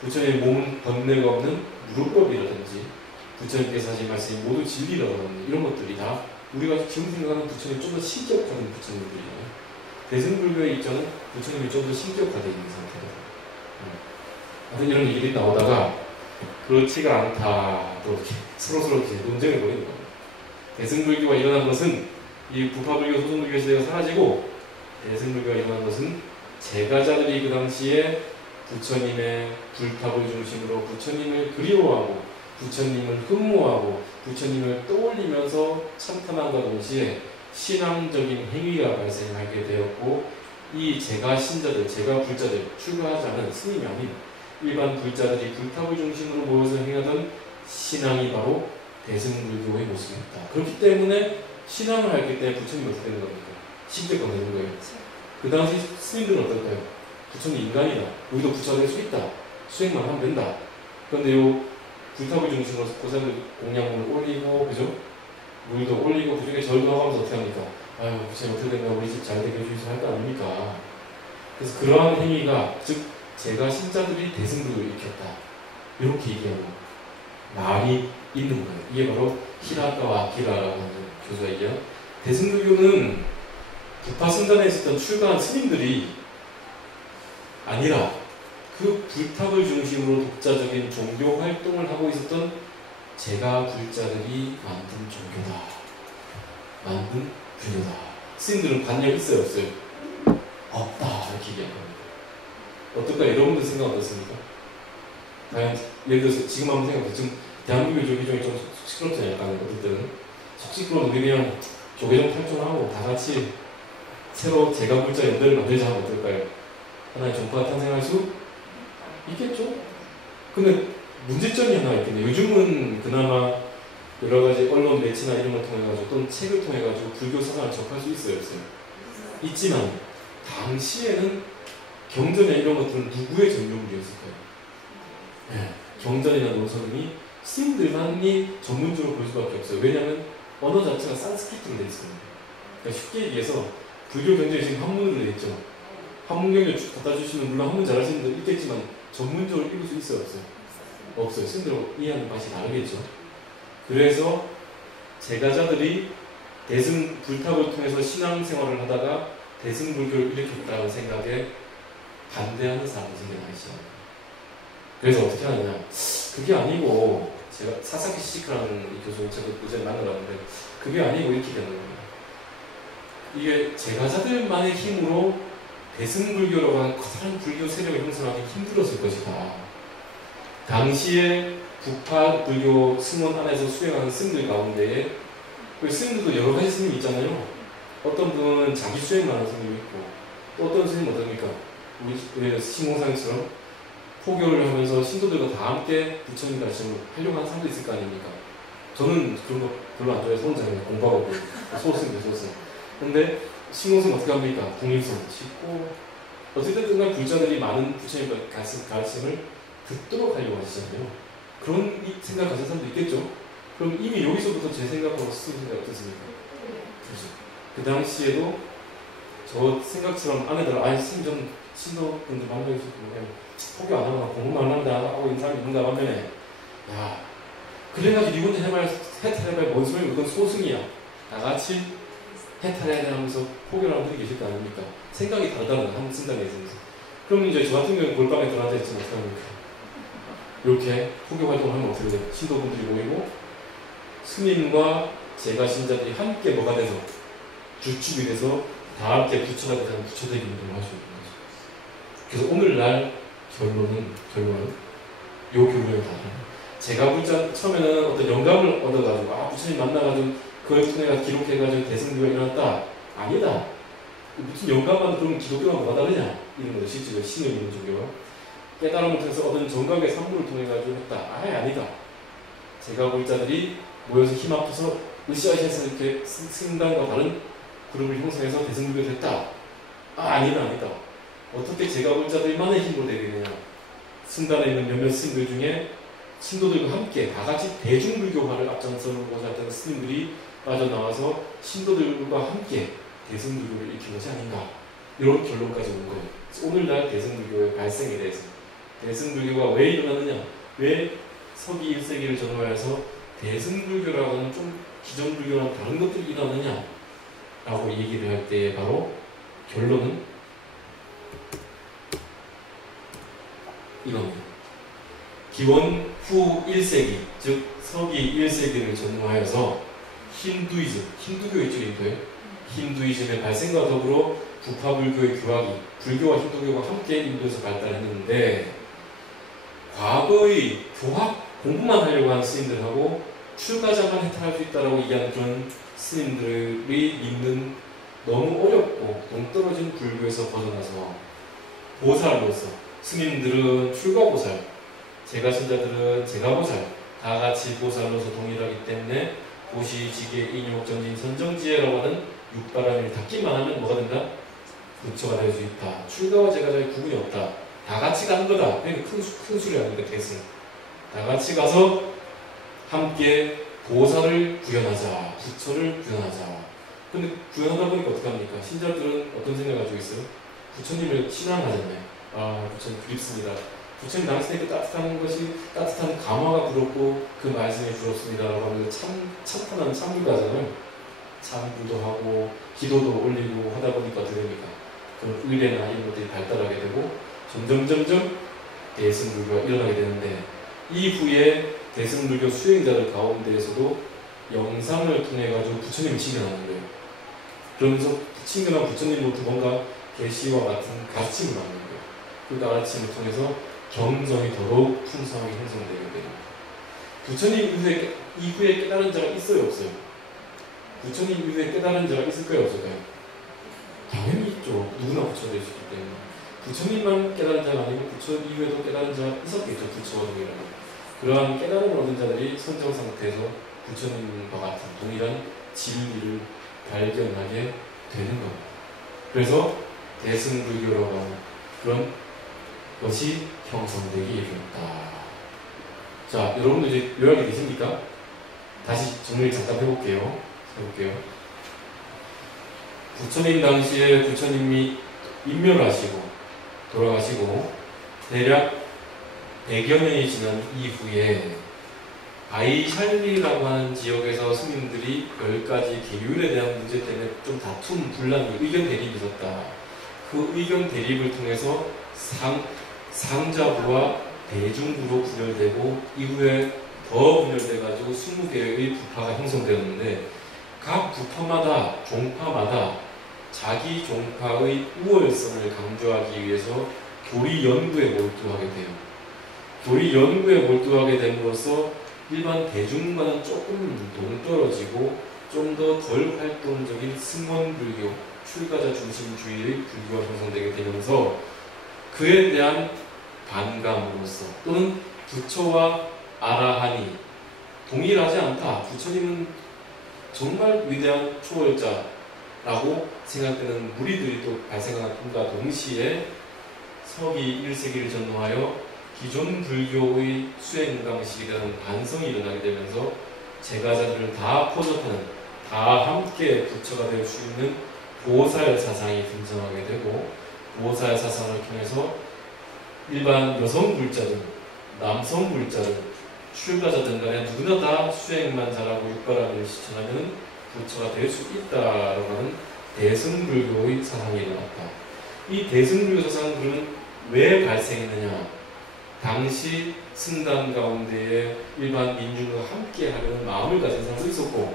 부처님의 몸은 번뇌가 없는 무릎법이라든지, 부처님께서 하신 말씀이 모두 진리라든지, 이런 것들이 다 우리가 지금 생각하는 부처님 좀 더 신격화된 부처님들이에요. 대승불교의 입장은 부처님이 좀 더 신격화되어 있는 상태다. 이런 얘기들이 나오다가 그렇지가 않다, 또 이렇게 서로 이렇게 논쟁을 벌이는 겁니다. 대승불교가 일어난 것은 이 부파불교, 소승불교 시대가 사라지고 대승불교가 일어난 것은 제가자들이 그 당시에 부처님의 불pháp을 중심으로 부처님을 그리워하고 부처님을 흠모하고 부처님을 떠올리면서 참탐함과 동시에 신앙적인 행위가 발생하게 되었고, 이 제가 신자들, 제가 불자들, 출가하지 않은 스님이 아닌 일반 불자들이 불pháp을 중심으로 모여서 행하던 신앙이 바로 대승불교의 모습이었다. 그렇기 때문에 신앙을 했기 때문에 부처님이 어떻게 되는 겁니까? 신격화가 되는 거예요. 그 당시 스님들은 어떨까요? 부처님 인간이다. 우리도 부처가 될 수 있다. 수행만 하면 된다. 그런데 요 불pháp을 중심으로 고사들 공양물을 올리고, 그죠? 물도 올리고, 그 중에 절도 하면서 어떻게 합니까? 아유, 부처님 어떻게 된가, 우리 집 잘 되게 해주셔서 할 거 아닙니까? 그래서 그러한 행위가, 즉, 제가 신자들이 대승불교를 일으켰다. 이렇게 얘기하는 말이 있는 거예요. 이게 바로 히라카와 아키라라고 하는 교수가 얘기해요. 대승불교는 부파승단에 있었던 출가한 스님들이 아니라 그 불pháp을 중심으로 독자적인 종교 활동을 하고 있었던 제가 불자들이 만든 종교다. 만든 불교다. 스님들은 관념 있어요, 없어요? 없다. 이렇게 얘기한 겁니다. 어떨까요? 여러분들 생각 어떻습니까? 과연 예를 들어서 지금 한번 생각해보세요. 지금 대한민국 조계종이 좀 시끄럽잖아요. 약간 어떨 때는 속 시끄러운 우리 그냥 조계종 탈종하고 다 같이 새로 제가 불자 연대를 만들자 하면 어떨까요? 하나의 종파가 탄생할 수 있겠죠? 근데 문제점이 하나 있겠네요. 요즘은 그나마 여러 가지 언론 매체나 이런 걸 통해가지고 또는 책을 통해가지고 불교 사상을 접할 수 있어요, 없어요? 있지만 당시에는 경전이나 이런 것들은 누구의 전문이었을까요? 네. 경전이나 논설이 스님들만이 전문적으로 볼 수밖에 없어요. 왜냐하면 언어 자체가 산스크리트로 되어 있습니다. 그러니까 쉽게 얘기해서 불교 경전이 지금 한문으로 되어 있죠. 한문 경전 갖다 주시면 물론 한문 잘하시는 분들 있겠지만 전문적으로 읽을 수 있어요, 없어요? 없어요. 스님들 이해하는 맛이 다르겠죠. 그래서 제가자들이 대승불탑을 통해서 신앙생활을 하다가 대승불교를 일으켰다는 생각에 반대하는 사람이 생겨나기 시작합니다. 그래서 어떻게 하느냐, 그게 아니고 제가 사사키 시시크라는 교수님 저도 그전에 만나봤는데 그게 아니고 이렇게 되는 겁니다. 이게 제가자들만의 힘으로 대승불교라고 하는 커다란 불교 세력을 형성하기 힘들었을 것이다. 당시에 북파 불교 승원 안에서 수행하는 스님들 가운데에 그 스님들도 여러 가지 스님이 있잖아요. 어떤 분은 자기 수행만 하는 스님이 있고 또 어떤 스님은 어떻습니까? 우리 신공상처럼 포교를 하면서 신도들과 다 함께 부처님 가르침을 하려고 하는 사람도 있을 거 아닙니까? 저는 그런 거 별로 안 좋아해서 혼자 그냥 공부하고 소스입니다, 소스. 근데 신공상 어떻게 합니까? 국립선 싣고 어쨌든 간에 불자들이 많은 부처님 가르침을 듣도록 하려고 하시잖아요. 그런 생각 가진 사람도 있겠죠? 그럼 이미 여기서부터 제 생각하고 스님 생각 어떻습니까? 그렇죠. 그 당시에도 저 생각처럼 안에다가 아니 스님 좀 신도분들 만나주시고 포기 안 하거나 공부만 한다 하고 있는 사람이 있는가 반면에 야 그래가지고 니 혼자 해탈해봐야 뭔 소리야. 그건 소승이야. 다같이 해탈해야 하면서 포기를 하는 분이 계실 거 아닙니까? 생각이 다르다는 거 한번 쓴다는 얘기죠. 그럼 이제 저 같은 경우는 골방에 들어앉아 있으면 어떡합니까? 이렇게 포교 활동을 하면 어떻게 돼요? 신도분들이 모이고 스님과 제가 신자들이 함께 뭐가 돼서 주축이 돼서 다 함께 부처가 되는 부처되기 운동을 할 수 있는 거죠. 그래서 오늘날 결론은 요 교류에 다 제가 불자 처음에는 어떤 영감을 얻어가지고 아 부처님 만나가지고 그걸 통해 기록해가지고 대승교가 일어났다. 아니다. 무슨 영감만 그러면 기독교가 뭐가 다르냐 이런 거죠. 실제로 신을 믿는 종교가 깨달음을 통해서 얻은 정각의 산물을 통해가지고 했다. 아예 아니다. 제가 불자들이 모여서 힘 합쳐서 으쌰으쌰해서 이렇게 스님단과 다른 그룹을 형성해서 대승불교가 됐다. 아니다. 어떻게 제가 불자들만의 힘으로 되겠느냐. 승단에 있는 몇몇 스님들 중에 신도들과 함께 다같이 대중불교화를 앞장서고자 했던 스님들이 빠져나와서 신도들과 함께 대승불교를 일으킨 것이 아닌가. 이런 결론까지 온 거예요. 오늘날 대승불교의 발생에 대해서 대승불교가 왜 일어났느냐, 왜 서기 1세기를 전후하여서 대승불교라고 하는 좀 기존 불교랑 다른 것들이 일어나느냐 라고 얘기를 할 때 바로 결론은 이겁니다. 기원 후 1세기, 즉 서기 1세기를 전후하여서 힌두교 있죠, 힌두이즘의 발생과 더불어 부파불교의 교학이 불교와 힌두교가 함께 인도에서 발달했는데 과거의 교학 공부만 하려고 하는 스님들하고 출가자만 해탈할 수 있다고 얘기하는 그런 스님들이 믿는 너무 어렵고 동떨어진 불교에서 벗어나서 보살로서 스님들은 출가보살, 제가신자들은 제가보살 다같이 보살로서 동일하기 때문에 고시, 지계, 인욕, 전진, 선정지혜라고 하는 육바람을 닦기만 하면 뭐가 된다? 부처가 될 수 있다. 출가와 제가자의 구분이 없다. 다같이 가는 거다. 그러니까 큰 소리 아닙니까? 대승. 다같이 가서 함께 보살을 구현하자. 부처를 구현하자. 근데 구현하다 보니까 어떻게 합니까? 신자들은 어떤 생각을 가지고 있어요? 부처님을 신앙하잖아요. 아, 부처님 그립습니다. 부처님 당신에게 따뜻한 것이 따뜻한 감화가 부럽고 그 말씀이 부럽습니다. 라고 하면서 참탄한 참불가잖아요. 참불도 하고 기도도 올리고 하다 보니까 어떻게 됩니까? 그런 의례나 이런 것들이 발달하게 되고 점점 대승불교가 일어나게 되는데 이후에 대승불교 수행자들 가운데에서도 영상을 통해 가지고 부처님을 칭견하는 거예요. 그러면서 칭견한 부처님으로부터 뭔가 계시와 같은 가르침을 받는 거예요. 그 가르침을 통해서 경성이 더더욱 풍성하게 형성되게 됩니다. 부처님 이후에 깨달은 자가 있어요, 없어요? 부처님 이후에 깨달은 자가 있을까요, 없을까요? 누구나 부처가 될 수 있기 때문에 부처님만 깨달은 자가 아니고 부처 이외에도 깨달은 자가 있었겠죠. 부처와 동일하고 그러한 깨달음을 얻은 자들이 선정 상태에서 부처님과 같은 동일한 진리를 발견하게 되는 겁니다. 그래서 대승불교라고 하는 그런 것이 형성되기 이르렀다. 자, 여러분도 이제 요약이 되십니까? 다시 정리를 잠깐 해볼게요. 부처님 당시에 부처님이 인멸하시고 돌아가시고 대략 100여 년이 지난 이후에 바이샬리라고 하는 지역에서 스님들이 10가지 계율에 대한 문제 때문에 좀 다툼, 분란이, 의견 대립이 있었다. 그 의견 대립을 통해서 상자부와 대중부로 분열되고 이후에 더 분열돼가지고 20개의 부파가 형성되었는데 각 부파마다, 종파마다 자기 종파의 우월성을 강조하기 위해서 교리 연구에 몰두하게 돼요. 교리 연구에 몰두하게 됨으로써 일반 대중과는 조금 동떨어지고 좀 더 덜 활동적인 승원불교, 출가자 중심주의의 불교가 형성되게 되면서 그에 대한 반감으로써 또는 부처와 아라한이 동일하지 않다. 부처님은 정말 위대한 초월자라고 생각되는 무리들이 또 발생함과 동시에 서기 1세기를 전후하여 기존 불교의 수행 방식이라는 반성이 일어나게 되면서 제가자들을 다 포섭하는, 다 함께 부처가 될 수 있는 보살 사상이 등장하게 되고 보살 사상을 통해서 일반 여성 불자들, 남성 불자들, 출가자들 간에 누구나 다 수행만 잘하고 육바람을 실천하면 부처가 될 수 있다라고 하는 대승불교의 사상이 일어났다. 이 대승불교 사상들은 왜 발생했느냐? 당시 승단 가운데에 일반 민중과 함께 하려는 마음을 가진 사람도 있었고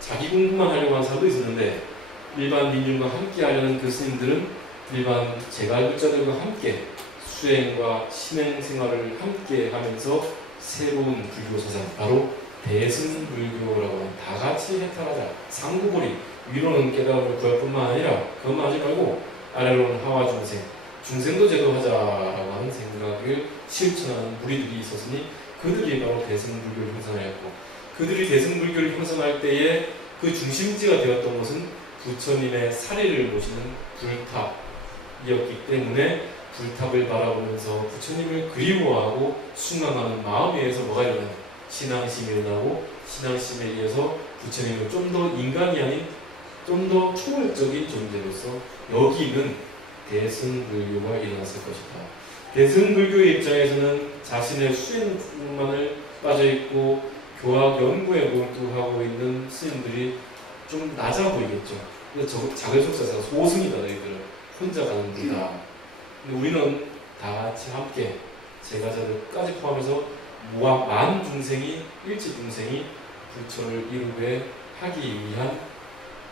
자기 공부만 하려고 하는 사람도 있었는데 일반 민중과 함께 하려는 그 스님들은 일반 제갈불자들과 함께 수행과 신행 생활을 함께 하면서 새로운 불교 사상, 바로 대승불교라고 하는 다 같이 해탈하자, 상구보리, 위로는 깨달음을 구할 뿐만 아니라 그것만 하지 말고 아래로는 하와 중생, 중생도 제도하자라고 하는 생각을 실천하는 무리들이 있었으니 그들이 바로 대승불교를 형성하였고 그들이 대승불교를 형성할 때에 그 중심지가 되었던 것은 부처님의 사리를 모시는 불탑이었기 때문에 불탑을 바라보면서 부처님을 그리워하고 숭앙하는 마음에 의해서 뭐가 일어나요? 신앙심이 일어나고 신앙심에 의해서 부처님을 좀 더 인간이 아닌 좀 더 초월적인 존재로서 여기는 대승불교가 일어났을 것이다. 대승불교의 입장에서는 자신의 수행만을 빠져있고 교학 연구에 몰두하고 있는 스님들이 좀 낮아 보이겠죠. 그래서 자글속사에서 소승이다. 너희들은 혼자 가는 길이다. 근데 우리는 다 같이 함께 제가자들까지 포함해서 만 중생이 일체 중생이 부처를 이루게 하기 위한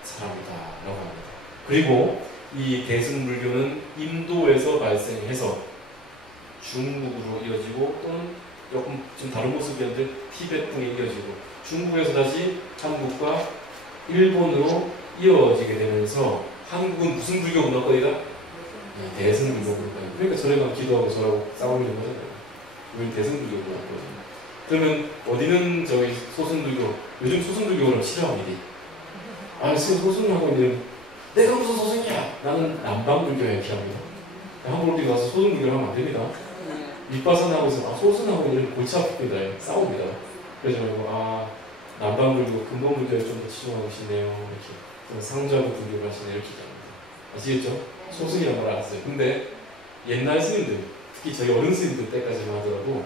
사람이다 라고 합니다. 그리고 이 대승불교는 인도에서 발생해서 중국으로 이어지고 또는 조금 좀 다른 모습이었는데 티베트 등에 이어지고 중국에서 다시 한국과 일본으로 이어지게 되면서 한국은 무슨 불교 문화권이다? 대승불교 문화권. 그러니까 저래만 기도하고 저라고 싸우는 거잖아요. 우리 대승불교 문화권. 그러면 어디는 저희 소승불교, 요즘 소승불교를 싫어하는 일이 지금 소승하고 있는 내가 무슨 소승이야! 나는 남방불교에 피합니다. 한국 어디 가서 소승불교를 하면 안 됩니다. 밑바산하고 있으면 소승하고 있는 골치 아픕니다. 싸웁니다. 그래서 남방불교, 근본불교에 좀 더 치중하고 계시네요. 이렇게 상자부 불교를 하시네 이렇게 합니다. 아시겠죠? 소승이라는 걸 알았어요. 근데 옛날 스님들, 특히 저희 어른 스님들 때까지만 하더라도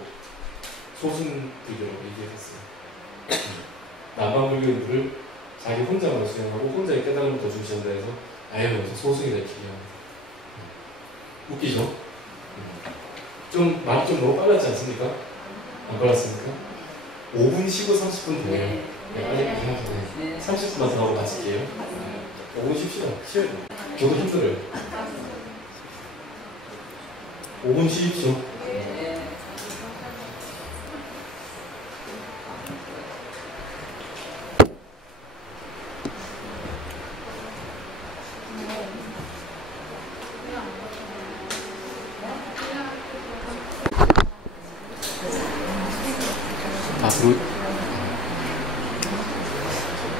소승불교라고 얘기했어요. 남방불교를 자기 혼자만 수행하고 혼자의 깨달음을 더 주신다 해서 소승이다 이렇게 얘기합니다. 웃기죠? 좀 말이 좀 너무 빨랐지 않습니까? 안 빨랐습니까? 5분 쉬고 30분 돼요. 네. 30분만 더 하고 마칠게요. 5분 쉽시다. 쉬어야 돼요. 저도 힘들어요. 5분 쉬십시오.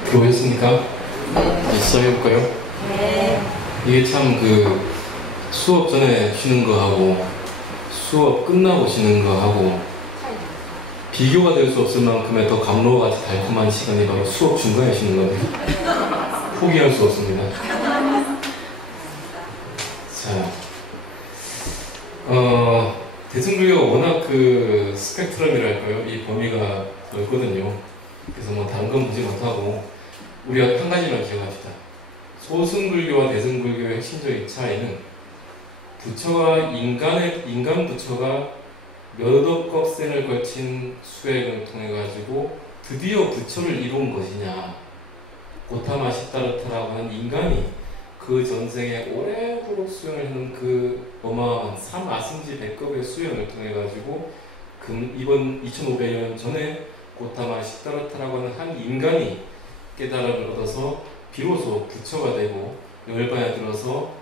들어오셨습니까? 다시 시작해볼까요? 네. 이게 참 수업 전에 쉬는 거하고 수업 끝나고 쉬는 거하고 비교가 될 수 없을 만큼의 더 감로와 같이 달콤한 시간이 바로 수업 중간에 쉬는 건데 포기할 수 없습니다. 자, 대승불교가 워낙 스펙트럼이랄까요? 이 범위가 넓거든요. 그래서 뭐 다른 건 보지 못하고 우리가 한 가지만 기억합시다. 소승불교와 대승불교의 핵심적인 차이는 부처가 인간 부처가 몇억 겁생을 거친 수행을 통해 가지고 드디어 부처를 이룬 것이냐, 고타마 시타르타라고 하는 인간이 그 전생에 오래도록 수행을 하는 그 어마어마한 삼아승지 100겁의 수행을 통해 가지고 이번 2500년 전에 고타마 시타르타라고 하는 한 인간이 깨달음을 얻어서 비로소 부처가 되고 열반에 들어서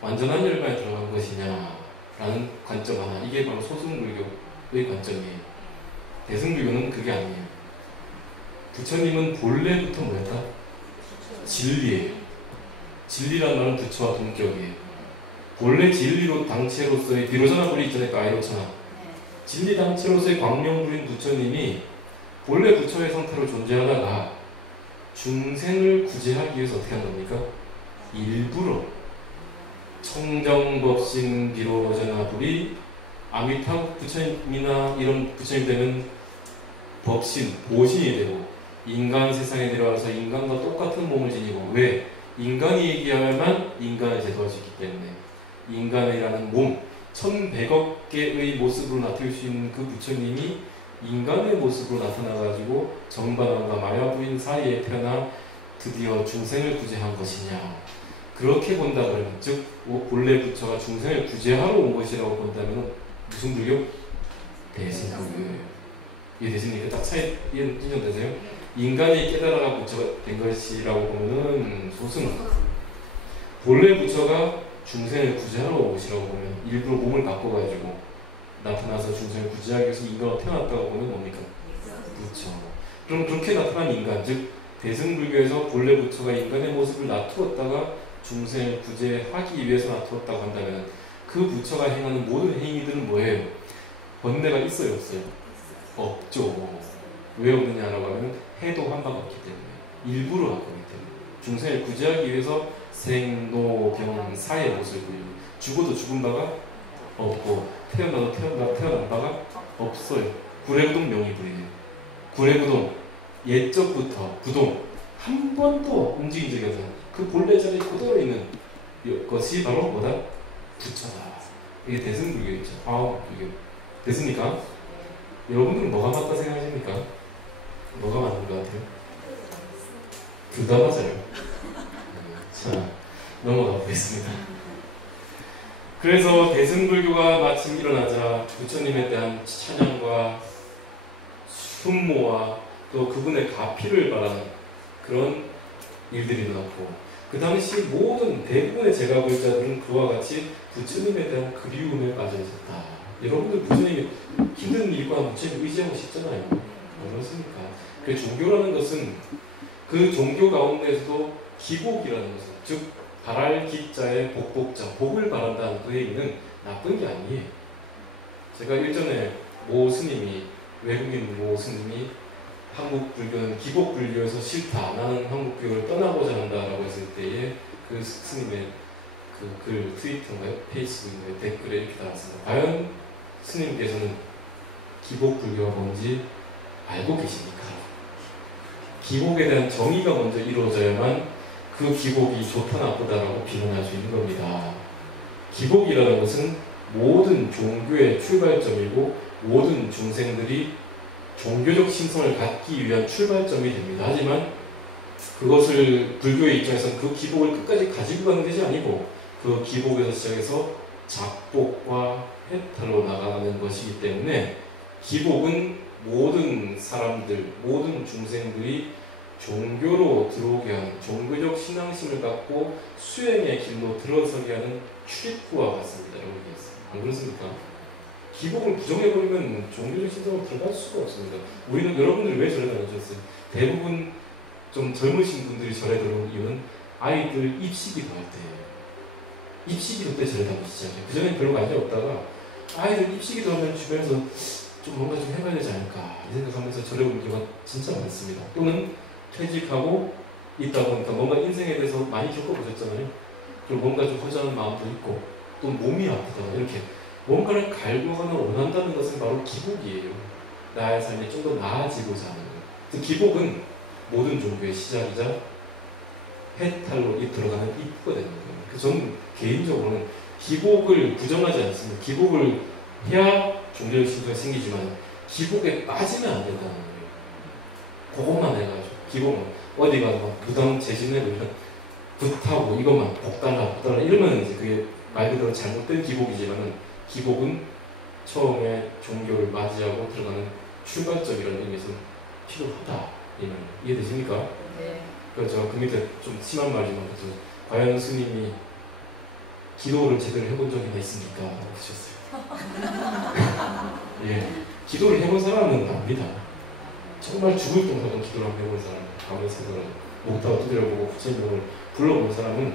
완전한 열반에 들어간 것이냐라는 관점 하나, 이게 바로 소승불교의 관점이에요. 대승불교는 그게 아니에요. 부처님은 본래부터 뭐였다? 진리예요. 진리란 말은 부처와 동격이에요. 본래 진리로 당체로서의 비로자나 불이 있잖아요. 아이로차나 진리 당체로서의 광명부인 부처님이 본래 부처의 상태로 존재하다가 중생을 구제하기 위해서 어떻게 한 겁니까? 일부러 청정법신 비로자나 불이 아미타 부처님이나 이런 부처님 되면 법신, 보신이 되고 인간 세상에 내려와서 인간과 똑같은 몸을 지니고, 왜? 인간이 얘기하면 인간을 제도할 수 있기 때문에 인간이라는 몸 1100억 개의 모습으로 나타날 수 있는 그 부처님이 인간의 모습으로 나타나가지고 정반왕과 마야부인 사이에 태어나 드디어 중생을 구제한 것이냐, 그렇게 본다 그러면, 즉 본래 부처가 중생을 구제하러 온 것이라고 본다면 무슨 불교? 대승불교예요. 이해되십니까? 딱 차이 인정되세요? 인간이 깨달아가 부처가 된 것이라고 보면은 소승, 본래 부처가 중생을 구제하러 온 것이라고 보면 일부러 몸을 바꿔가지고 나타나서 중생을 구제하기 위해서 인간으로 태어났다고 보면 뭡니까? 부처. 그럼 그렇게 나타난 인간, 즉 대승불교에서 본래 부처가 인간의 모습을 놔두었다가 중생을 구제하기 위해서 놔두었다고 한다면 그 부처가 행하는 모든 행위들은 뭐예요? 번뇌가 있어요, 없어요? 없죠. 왜 없느냐라고 하면 해도 한 바가 없기 때문에, 일부러 한 거기 때문에. 중생을 구제하기 위해서 생로병 사의 모습을 보이고, 죽어도 죽은 바가 없고 태어나도 태어난 바가 없어요. 구례부동 명의불이에요. 구례부동 옛적부터 부동 한 번도 움직인 적이 없어요. 그 본래 자리에 그대로 있는 것이 바로 뭐다? 부처다. 이게 대승불교겠죠. 불교. 됐습니까? 여러분들은 뭐가 맞다 생각하십니까? 뭐가 맞는 것 같아요? 둘 다 맞아요. 자, 넘어가 보겠습니다. 그래서 대승불교가 마침 일어나자 부처님에 대한 찬양과 순모와 또 그분의 가피를 바라는 그런 일들이 일어났고, 그 당시 모든 대부분의 제가불자들은 그와 같이 부처님에 대한 그리움에 빠져 있었다. 여러분들 부처님이 힘든 일과 부처님 의지하고 싶잖아요. 그렇습니까? 그 종교라는 것은 그 종교 가운데서도 기복이라는 것은, 즉 바랄 기자의 복복자, 복을 바란다는 그 얘기는 나쁜 게 아니에요. 제가 일전에 외국인 모 스님이 한국 불교는 기복 불교에서 싫다, 나는 한국 불교를 떠나고자 한다라고 했을 때에 그 스님의 그 글, 트위터인가요? 페이스북인가요? 댓글에 이렇게 달았습니다. 과연 스님께서는 기복 불교가 뭔지 알고 계십니까? 기복에 대한 정의가 먼저 이루어져야만 그 기복이 좋다 나쁘다라고 비난할 수 있는 겁니다. 기복이라는 것은 모든 종교의 출발점이고 모든 중생들이 종교적 신성을 갖기 위한 출발점이 됩니다. 하지만 그것을 불교의 입장에서는 그 기복을 끝까지 가지고 가는 것이 아니고 그 기복에서 시작해서 작복과 해탈로 나가는 것이기 때문에 기복은 모든 사람들, 모든 중생들이 종교로 들어오게 하는, 종교적 신앙심을 갖고 수행의 길로 들어서게 하는 출입구와 같습니다. 라고 얘기했어요. 안 그렇습니까? 기복을 부정해버리면 종교적 신성으로 들어갈 수가 없습니다. 우리는 여러분들이 왜 절에 다니셨어요? 대부분 좀 젊으신 분들이 절에 들어온 이유는 아이들 입시기도 할 때예요. 입시기도 때 절에 다니기 시작해요. 그전엔 별로 관심이 없다가 아이들 입시기도 하면 주변에서 좀 뭔가 좀 해봐야 되지 않을까 이 생각하면서 절에 온 경우가 진짜 많습니다. 또는 퇴직하고 있다 보니까 뭔가 인생에 대해서 많이 겪어보셨잖아요. 그리고 뭔가 좀 허전한 마음도 있고 또 몸이 아프다가 이렇게 뭔가를 갈구하거나 원한다는 것은 바로 기복이에요. 나의 삶이 좀 더 나아지고자 하는 거예요. 기복은 모든 종교의 시작이자 해탈로 들어가는 입구가 되는 거예요. 그래서 저는 개인적으로는 기복을 부정하지 않습니다. 기복을 해야 종교적 신성이 생기지만 기복에 빠지면 안 된다는 거예요. 그것만 해가지고 기복은 어디 가서 막 부당 재신해 보면 붓하고 이것만 복달라 이러면 이제 그게 말 그대로 잘못된 기복이지만은 기복은 처음에 종교를 맞이하고 들어가는 출발점이라는 의미에서는 필요하다. 이해되십니까? 네. 그래서 제가 그 밑에 좀 심한 말이지만 그래서 과연 스님이 기도를 제대로 해본 적이 있습니까? 라고 하셨어요. 예, 기도를 해본 사람은 압니다. 정말 죽을 정도로 기도를 해본 사람, 가만히 생각을 목타고 두드려보고 부처님을 불러본 사람은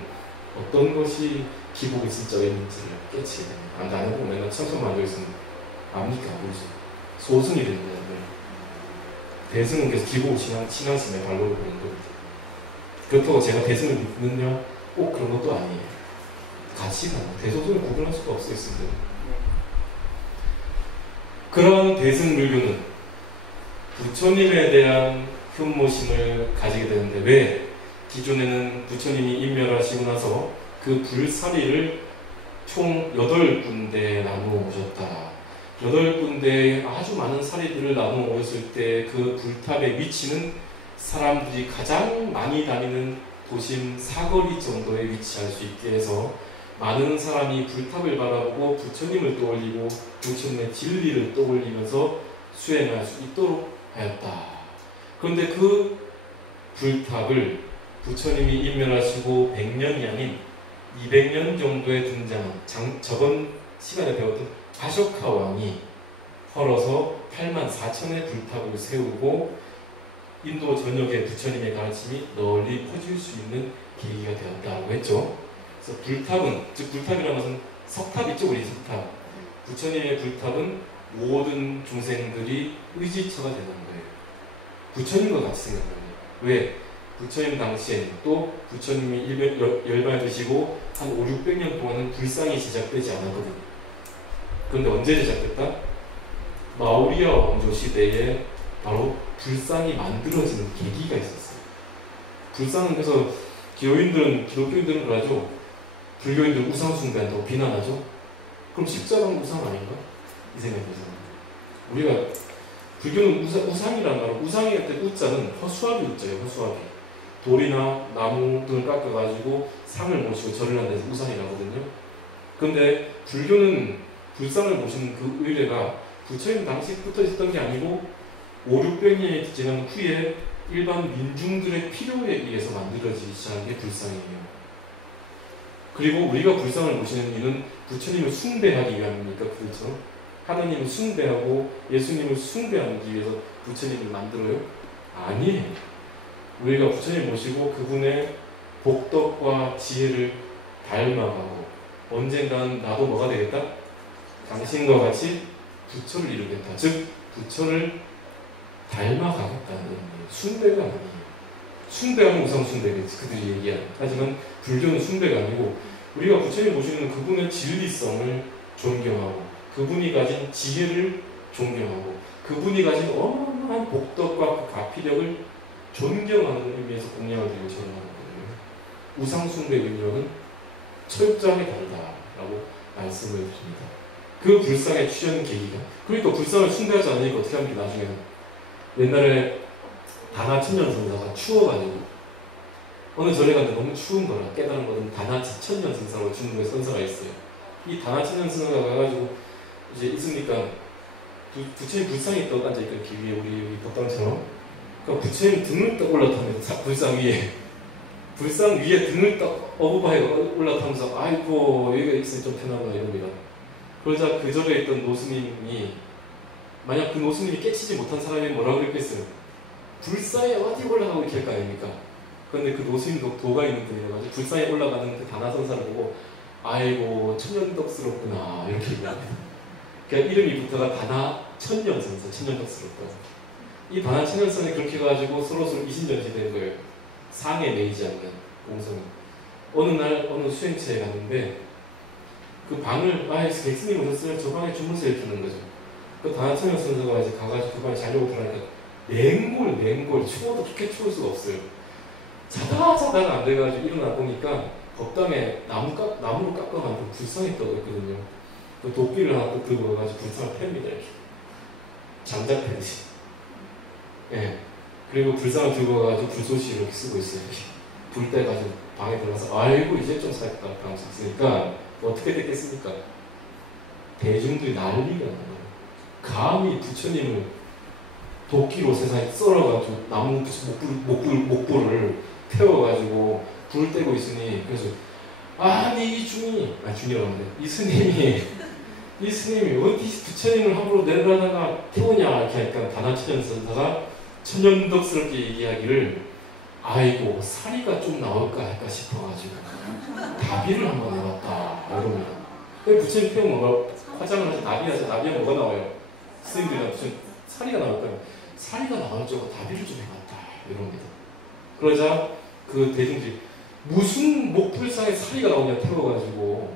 어떤 것이 기복의 진짜 의미인지를 깨치게 됩니다. 안 해보고 맨날 참선만 앉아있으면 압니까? 모르죠. 소승이 됩니다. 대승은 계속 기복 신앙심에 발로를 보는 겁니다. 그렇다고 제가 대승을 믿느냐? 꼭 그런 것도 아니에요. 가치가 대소승을 구분할 수가 없습니다. 그런 대승불교는 부처님에 대한 흠모심을 가지게 되는데 왜 기존에는 부처님이 인멸하시고 나서 그 불사리를 총 8군데에 나누어 오셨다. 8군데에 아주 많은 사리들을 나누어 오셨을 때 그 불탑의 위치는 사람들이 가장 많이 다니는 도심 사거리 정도에 위치할 수 있게 해서 많은 사람이 불탑을 바라보고 부처님을 떠올리고 부처님의 진리를 떠올리면서 수행할 수 있도록 하였다. 그런데 그 불탑을 부처님이 인멸하시고 100년이 아닌 200년 정도에 등장한 저번 시간에 배웠던 아쇼카 왕이 헐어서 84,000의 불탑을 세우고 인도 전역에 부처님의 가르침이 널리 퍼질 수 있는 계기가 되었다고 했죠. 그래서 불탑은, 즉 불탑이라는 것은 석탑 있죠, 우리 석탑. 부처님의 불탑은 모든 중생들이 의지처가 되는 거예요. 부처님과 같이 생각합니다. 왜? 부처님 당시엔 또 부처님이 열반드시고 한 5, 600년 동안은 불상이 시작되지 않았거든요. 그런데 언제 시작됐다? 마우리아 왕조 시대에 바로 불상이 만들어지는 계기가 있었어요. 불상은 그래서 기독교인들은 그러죠. 불교인들은 우상 숭배한다고 비난하죠. 그럼 십자가는 우상 아닌가? 이 생각이 들어요. 우리가 불교는 우상이라는 말, 우상의 때 우자는 허수아비 우자예요. 허수아비. 돌이나 나무 등을 깎아가지고 상을 모시고 절을 하는 데서 우상이라거든요. 그런데 불교는 불상을 모시는 그 의례가 부처님 당시부터 있었던 게 아니고 5, 600년이 지난 후에 일반 민중들의 필요에 의해서 만들어지기 시작한 게 불상이에요. 그리고 우리가 불상을 모시는 이유는 부처님을 숭배하기 위함입니까? 그렇죠? 하나님을 숭배하고 예수님을 숭배하기 위해서 부처님을 만들어요? 아니에요. 우리가 부처님 모시고 그분의 복덕과 지혜를 닮아가고 언젠가는 나도 뭐가 되겠다? 당신과 같이 부처를 이루겠다. 즉 부처를 닮아가겠다는 의미예요. 숭배가 아니에요. 숭배하면 우상 숭배겠지. 그들이 얘기하는. 하지만 불교는 숭배가 아니고 우리가 부처님 모시는 그분의 진리성을 존경하고 그분이 가진 지혜를 존경하고 그분이 가진 어마어마한 복덕과 그 가피력을 존경하는 의미에서 공양을 드리고 전하는 거예요. 우상 숭배 의미와는 철저하게 다르다라고 말씀을 드립니다. 그 불상의 출현 계기가 그러니까 불상을 숭배하지 않으니까 어떻게 합니까? 나중에는 옛날에 다나천년선사가 추워가지고 어느 절에 갔는데 너무 추운 거라 깨달은 것은 다나천년선사로 중국의 선사가 있어요. 이 다나천년선사가 가가지고 이제 있으니까 부처님 불상이 떠 앉아있던 길 위에 우리 여기 법당처럼 그러니까 부처님 등을 떠 올라타면서 불상 위에 등을 떠 어부바에 올라타면서 아이고 여기가 있으니 좀 편하구나 이럽니다. 그러자 그 절에 있던 노스님이 만약 그 노스님이 깨치지 못한 사람이 뭐라고 그랬겠어요? 불사에 어디 올라가고 이렇게 할 거 아닙니까? 그런데 그 노스님도 도가 있는 분이라가지고 불사에 올라가는 그 다나선사를 보고 아이고 천연덕스럽구나 이렇게 얘기합니다. 그러니까 이름이 붙어가 다나천년선사, 천연덕스럽다. 이 다나천년선이 그렇게 해가지고 서로 이신전시된 거예요. 상에 매이지 않는 공성이. 어느 날 어느 수행체에 갔는데 그 방을 객스님 오셨어요? 저 방에 주무세요 이렇게 하는 거죠. 그 다나천년선사가 이제 가가지고 그 방에 자려고 들어가니까 냉골 추워도 그렇게 추울 수가 없어요. 자다가 안 돼가지고 일어나 보니까 법당에 나무로 깎아 만든 불상이 떠 있거든요. 그 도끼를 하나 또 들고 와가지고 불상을 팹니다 이렇게 장작 패듯이. 예. 그리고 불상을 들고 와가지고 불쏘시 이렇게 쓰고 있어요. 불 떼가지고 방에 들어가서 아이고 이제 좀 살까 방수 있으니까 어떻게 됐겠습니까? 대중들이 난리가 나요. 감히 부처님을 도끼로 세상에 썰어가지고 나무 목불을 태워가지고 불을 떼고 있으니 그래서 아니 이 중이라고 하는데 이 스님이 어디 부처님을 함부로 내려다가 태우냐 이렇게 하니까 다나천년선사가 천연덕스럽게 얘기하기를 아이고 사리가 좀 나올까 할까 싶어가지고 나비를 한번 해봤다 이럽니다. 부처님 태우면 뭐가 화장을 해서 나비에 뭐가 나와요? 스님들이랑 무슨 사리가 나올까요? 사리가 나올 줄 알고 나비를 좀 해봤다 이럽니다. 그러자 그 대중들이 무슨 목불상에 사리가 나오냐 태워가지고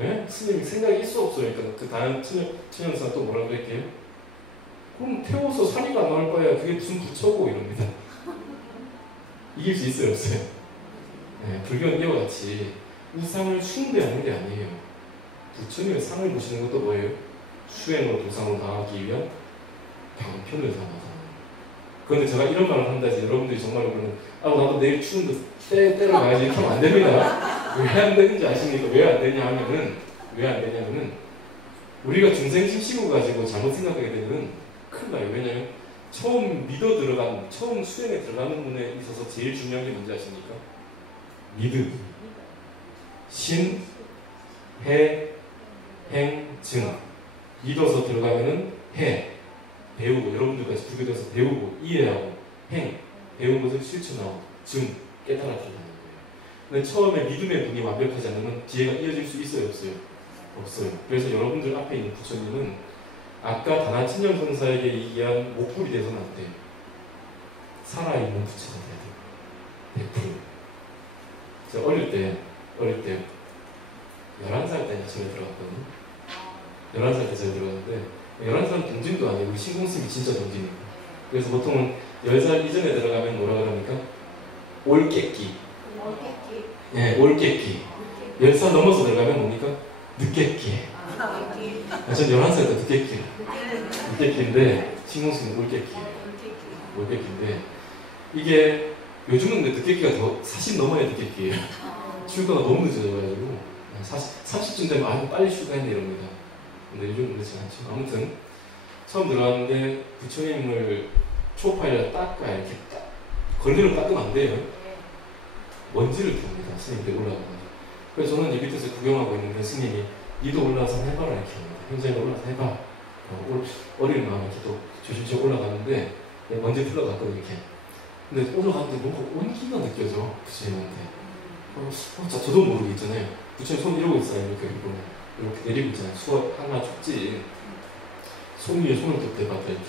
예? 스님이 생각이 있어 없어요. 그러니까 그 다른 천연사 또 뭐라고 할게요? 그럼 태워서 사리가 안 나올 거야. 그게 무슨 부처고 이럽니다. 이길 수 있어요 없어요? 예, 불교는 이와 같이 우상을 숭배하는 게 아니에요. 부처님의 상을 보시는 것도 뭐예요? 수행으로 도상을 당하기 위한 방편을 삼아서. 그런데 제가 이런 말을 한다 해서 여러분들이 정말로 그러면 나도 내일 추운데 때려 가야지 이렇게 하면 안 됩니다. 왜 안 되는지 아십니까? 왜 안 되냐면은 우리가 중생심식을 가지고 잘못 생각하게 되면 큰일 나요. 왜냐면 처음 처음 수행에 들어가는 분에 있어서 제일 중요한 게 뭔지 아십니까? 믿음, 신, 해, 행, 증. 믿어서 들어가면은 해, 배우고 여러분들까지 불교에서 배우고 이해하고 행, 배운 것을 실천하고 증, 깨달아 들어가는 거예요. 근데 처음에 믿음의 눈이 완벽하지 않으면 뒤에가 이어질 수 있어요 없어요? 없어요. 그래서 여러분들 앞에 있는 부처님은 아까 다나천년선사에게 얘기한 목불이 돼서는 안 돼요. 살아있는 부처가 돼야 돼요. 100%. 제가 어릴 때 11살 때 절에 들어갔거든요. 11살 때 절에 들어갔는데 11살은 동진도 아니고 신공스님이 진짜 동진이에요. 그래서 보통은 10살 이전에 들어가면 뭐라 그럽니까? 올깨끼. 예, 올깨끼. 10살 넘어서 들어가면 뭡니까? 늦깨끼. 전 11살 때 늦깨끼인데 신공스님은 올깨끼인데 이게 요즘은 늦깨끼가 더 40 넘어야 늦깨끼예요. 출가가 너무 늦어져가지고 30쯤 되면 빨리 출가했네 이럽니다. 근데 요즘은 그렇지 않죠. 아무튼 처음 들어갔는데 부처님을 초파에다 닦아야 이렇게 걸리를 닦으면 안 돼요. 먼지를 탑니다. 스님들이 올라가가지고. 그래서 저는 이 밑에서 구경하고 있는데 스님이 니도 올라와서 해봐라 이렇게 합니다. 현장에 올라와서 해봐. 어린 마음에 이렇게 또 조심조심 올라가는데 먼지 풀러갔거든요 이렇게. 근데 올라가는데 뭔가 온기가 느껴져 부처님한테. 저도 모르게 있잖아요. 부처님 손 이러고 있어요. 이렇게 내리고 있잖아요. 수업 하나 춥지. 손 위에 손을 또 대봤다 이렇게.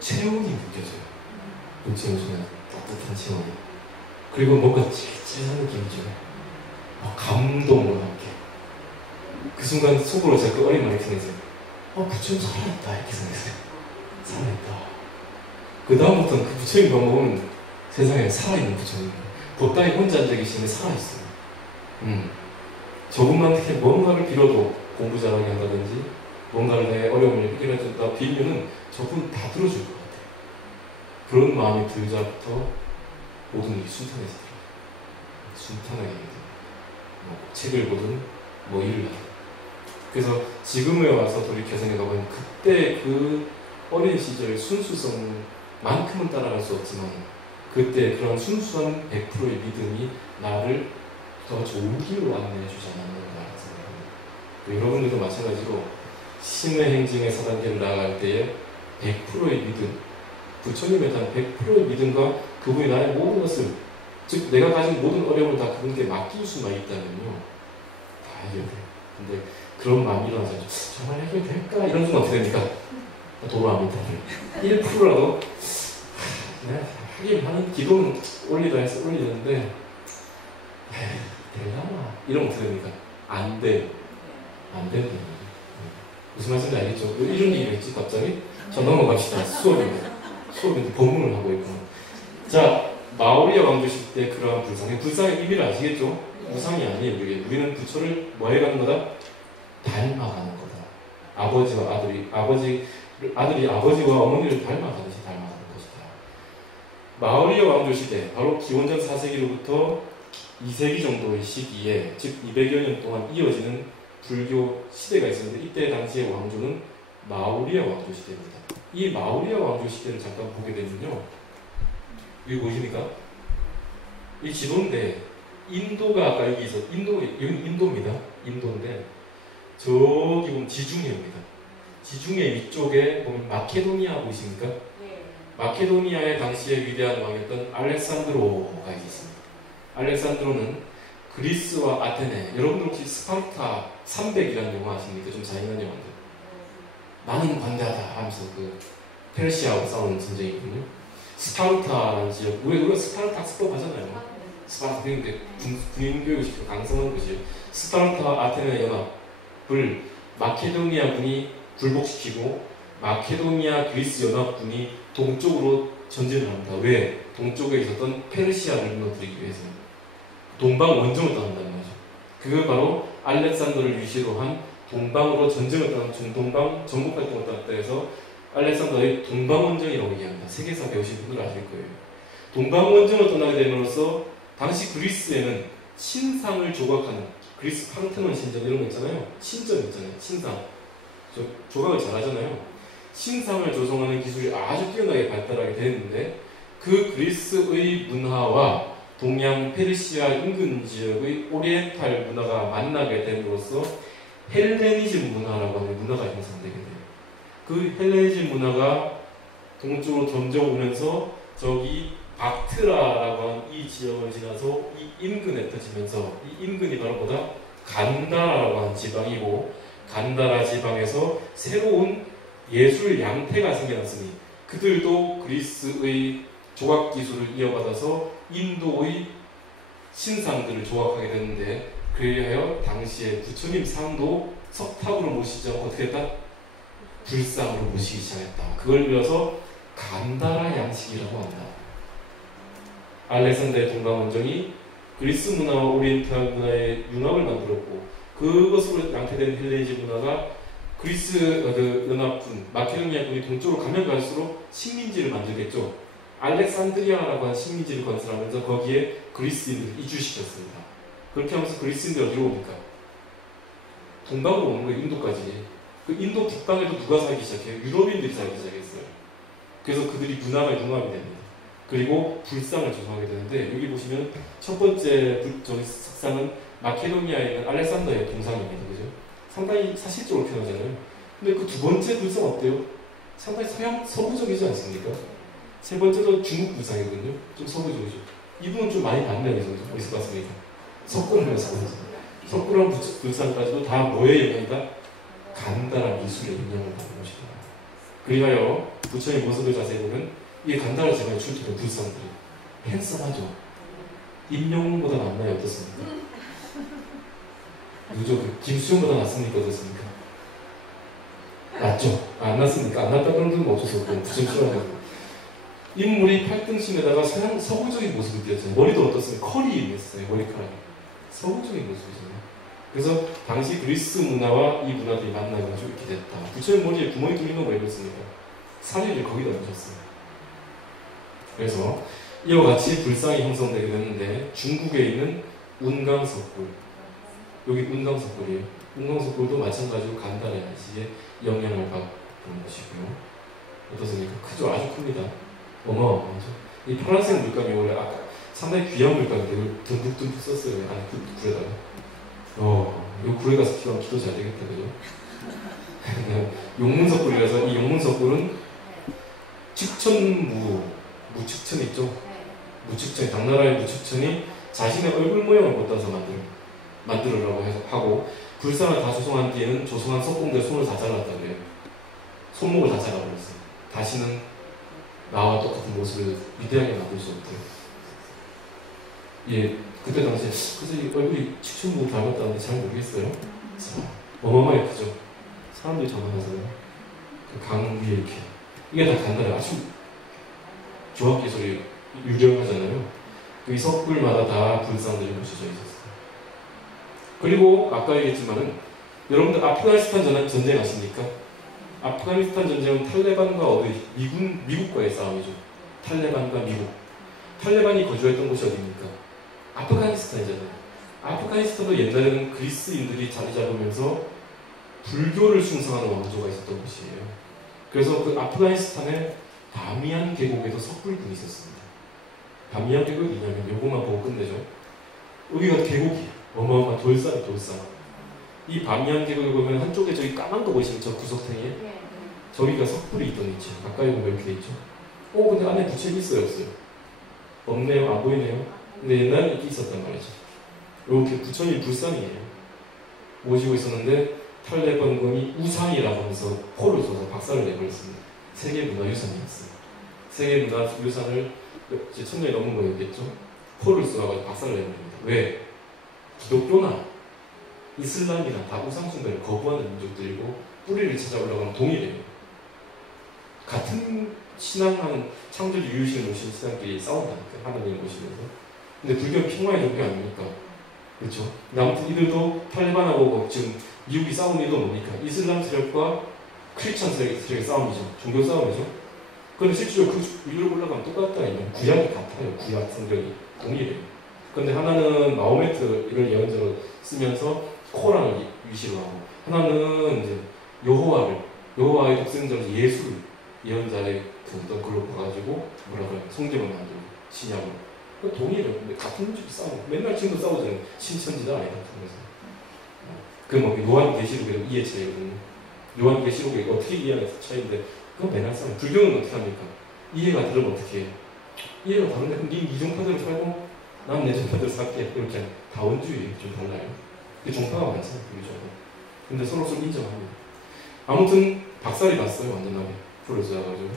체온이 느껴져요. 부처님 손에 따뜻한 체온이. 그리고 뭔가 찔찔한 느낌이죠. 감동으로 함께. 그 순간 속으로 제가 그 어린 말이 생겼어요. 부처님 살아있다 이렇게 생겼어요. 살아있다. 그 다음부터는 그 부처님 방법은 세상에 살아있는 부처님이에요. 법당에 혼자 앉아 계시면 살아있어요. 저분한테 뭔가를 빌어도 공부 잘하게 한다든지 뭔가를 내 어려움을 해결해준다 빌면은 저분 다 들어줄 것 같아요. 그런 마음이 들자부터 모든 일이 순탄해지더라고요. 순탄하게 책을 보든 뭐 일을 하든. 그래서 지금에 와서 돌이켜 생각해보면 그때 그 어린 시절 순수성만큼은 따라갈 수 없지만 그때 그런 순수한 100%의 믿음이 나를 더 좋은 길로 안내해 주지 않았는가 생각합니다. 여러분들도 마찬가지로 신의 행정의 4단계를 나아갈 때에 100%의 믿음, 부처님에 대한 100%의 믿음과 그분이 나의 모든 것을, 즉 내가 가진 모든 어려움을 다 그분께 맡길 수만 있다면요, 다 해결돼요. 근데 그런 마음이 일어나서 정말 해결될까? 이런 순간 어떻게 됩니까? 도로 안 믿다. 1%라도 하긴 기도는 올리다 해서 올리는데 되려나? 이러면 어떻게 됩니까? 안 돼. 안 된다. 무슨 말씀인지 알겠죠? 이런 얘기를 했지 갑자기? 자, 넘어갑시다. 수업인데 법문을 하고 있구나. 자, 마오리아 왕조 시대 그러한 불상의 의미를 아시겠죠? 우상이 아니에요. 우리는 부처를 뭐 해가는 거다? 닮아가는 거다. 아버지와 아들이 아버지와 어머니를 닮아가듯이 닮아가는 것이다. 마오리아 왕조 시대, 바로 기원전 4세기로부터 2세기 정도의 시기에, 즉 200여 년 동안 이어지는 불교 시대가 있었는데, 이때 당시의 왕조는 마오리아 왕조 시대입니다. 이 마오리아 왕조 시대를 잠깐 보게 되면요, 여기 보이십니까? 이 지도인데 인도가 아까 여기 있어, 여기 인도입니다. 인도인데 저기 보면 지중해입니다. 지중해 위쪽에 보면 마케도니아 보이십니까? 네. 마케도니아의 당시의 위대한 왕이었던 알렉산드로가 있습니다. 알렉산드로는 그리스와 아테네, 여러분들 혹시 스파르타 300이라는 영화 아십니까? 좀 잔인한 영화인데, 나는 관대하다 하면서 그 페르시아하고 싸우는 전쟁이거든요. 스파르타라는 지역, 우리가 스파르타 학습법 하잖아요. 스파르타 근데 군인교육을 시키고 강성한 곳이에요. 스파르타와 아테네 연합을 마케도니아군이 굴복시키고 마케도니아 그리스 연합군이 동쪽으로 전진을 합니다. 왜? 동쪽에 있었던 페르시아를 무너뜨리기 위해서 동방 원정을 떠난다는 거죠. 그걸 바로 알렉산더를 위시로 한 동방으로 전쟁을 떠난 중동방 전국 활동을 떠났다 해서 알렉산더의 동방원정이라고 얘기합니다. 세계사 배우신 분들 아실 거예요. 동방원정을 떠나게 됨으로써 당시 그리스에는 신상을 조각하는, 그리스 파르테논 신전 이런 거 있잖아요. 신전 있잖아요. 신상. 조각을 잘하잖아요. 신상을 조성하는 기술이 아주 뛰어나게 발달하게 되었는데, 그 그리스의 문화와 동양 페르시아 인근 지역의 오리엔탈 문화가 만나게 됨으로써 헬레니즘 문화라고 하는 문화가 형성되게 돼요. 그 헬레니즘 문화가 동쪽으로 점점 오면서 저기 박트라라고 하는 이 지역을 지나서 이 인근에 터지면서, 이 인근이 바로 뭐다? 간다라고 하는 지방이고, 간다라 지방에서 새로운 예술 양태가 생겨났으니 그들도 그리스의 조각 기술을 이어받아서 인도의 신상들을 조각하게 됐는데, 그리하여 당시에 부처님 상도 석탑으로 모시지 않고 어떻게 했다? 불상으로 모시기 시작했다. 그걸 빌어서 간다라 양식이라고 한다. 알렉산더의 동방원정이 그리스 문화와 오리엔탈 문화의 융합을 만들었고, 그것으로 양태된 헬레니즘 문화가 그리스 연합군, 마케도니아군이 동쪽으로 가면 갈수록 식민지를 만들겠죠. 알렉산드리아라고 하는 식민지를 건설하면서 거기에 그리스인들을 이주시켰습니다. 그렇게 하면서 그리스인들이 어디로 옵니까? 동방으로 오는 거예요. 인도까지. 그 인도 북방에도 누가 살기 시작해요? 유럽인들이 살기 시작했어요. 그래서 그들이 문화가 융합이 됩니다. 그리고 불상을 조성하게 되는데, 여기 보시면 첫 번째 석상은 마케도니아에 있는 알렉산더의 동상입니다. 그죠? 상당히 사실적으로 표현하잖아요. 근데 그 두 번째 불상 어때요? 상당히 서구적이지 않습니까? 세 번째도 중국 불상이거든요. 좀 서구적이죠. 이분은 좀 많이 봤네요. 어디서 봤습니까? 석굴하면서 석굴한 불상까지도 다 뭐의 영향이다? 간다라 미술의 영향을 받는 것이다. 그리하여 부처의 모습을 자세히 보면 이 간다라 지방에 출토된 불상들이 핸섬하죠. 임영웅보다 낫나요? 어떻습니까? 누죠? 김수영보다 낫습니까? 어떻습니까? 낫죠? 안 낫습니까? 안 낫다는 건 어쩔 수 없고 부처님 싫어하고, 인물이 팔등심에다가 서구적인 모습을 띄었잖아요. 머리도 어떻습니까? 컬이 있어요. 머리카락이 서구적인 모습이잖아요. 그래서 당시 그리스 문화와 이 문화들이 만나가지고 이렇게 됐다. 부처님 머리에 구멍이 뚫린 건 왜 그렇습니까? 사리를 거기다 넣으셨어요. 그래서 이와 같이 불상이 형성되게 됐는데, 중국에 있는 운강석굴, 여기 운강석굴이에요. 운강석굴도 마찬가지로 간다라 양식의 영향을 받는 것이고요. 어떻습니까? 크죠? 아주 큽니다. 어마어마하죠. 이 파란색 물감이 원래 아까 상당히 귀한 물감인데 듬뿍듬뿍 썼어요. 안에 굴에다가. 이거 구례 가서 기도 잘 되겠다, 그죠? 용문석굴이라서 이 용문석굴은 측천무, 무측천 있죠? 무측천, 당나라의 무측천이 자신의 얼굴 모양을 꽂아서 만들으라고 하고 불상을 다 조성한 뒤에는 조성한 석공대 손을 다 잘랐다 그래요. 손목을 다 잘라버렸어요. 다시는 나와 똑같은 모습을 위대하게 만들 수 없대요. 예, 그때 당시에 그래서 이 얼굴이 측천무 닮았다는데 잘 모르겠어요. 자, 어마어마하게 크죠. 사람들이 장난하잖아요. 그 강 위에 이렇게 이게 다 단단해. 아주 조합기술이 유명하잖아요. 이 석굴마다 다 불상들이 묻혀져 있었어요. 그리고 아까 얘기했지만은 여러분들 아프가니스탄 전쟁 아십니까? 아프가니스탄 전쟁은 탈레반과 미국과의 싸움이죠. 탈레반과 미국. 탈레반이 거주했던 곳이 어디입니까? 아프가니스탄이잖아요. 아프가니스탄도 옛날에는 그리스인들이 자리 잡으면서 불교를 숭상하는 왕조가 있었던 곳이에요. 그래서 그 아프가니스탄의 바미안 계곡에도 석굴군이 있었습니다. 바미안 계곡이 뭐냐면 요거만 보고 끝내죠. 여기가 계곡이에요. 어마어마한 돌산. 이 바미안 계곡에 보면 한쪽에 저기 까만 거 보이시면 저 구석탱이에 저기가 석굴이 있던 위치. 가까이 보면 이렇게 있죠. 근데 안에 부채 있어요, 없어요? 없네요, 안 보이네요. 근데 옛날에 이렇게 있었단 말이죠. 이렇게 부처님 불상이에요. 모시고 있었는데 탈레반군이 우상이라고 하면서 포를 쏘서 박살을 내버렸습니다. 세계문화유산이었어요. 세계문화유산을 이제 1000년이 넘은 거였겠죠. 포를 쏘아가지고 박살을 내버립니다. 왜? 기독교나 이슬람이나 다 우상숭배를 거부하는 민족들이고 뿌리를 찾아오려고 하면 동일해요. 같은 신앙하는 창조주 유유신을 모신 신앙끼리 싸운다니까, 하나님을 모시면서. 근데 불교는 평화의 종교 아닙니까? 그렇죠? 아무튼 이들도 탈레반하고 지금 미국이 싸우는 이유가 뭡니까? 이슬람 세력과 크리스천 세력의 싸움이죠. 종교 싸움이죠. 그런데 실제로 그 위로 올라가면 똑같다. 구약이 같아요. 구약 성경이 동일해요. 그런데 하나는 마호메트를 예언자로 쓰면서 코란을 위시로 하고, 하나는 이제 여호와의 독생자로 예수를 예언자의 어떤 걸로 봐가지고 뭐라 그래, 성경을 만들고 신약을. 동일해요. 근데 같은 집 싸우고 맨날 지금도 싸우잖아요. 신천지다 아니다 그러면서. 그 뭐 요한계시록의 이해 차이거든요. 요한계시록이 어떻게 이해하는 차이인데 그건 맨날 싸워요. 불교는 어떻게 합니까? 이해가 다르면 어떻게 해요? 이해가 다른데 그럼 네 이종파대로 살고 난 내 종파대로 살게. 이렇게 다원주의 좀 달라요. 종파가 많잖아요. 불교는. 근데 서로 인정합니다. 아무튼 박살이 났어요. 완전하게 불을 쏘아가지고.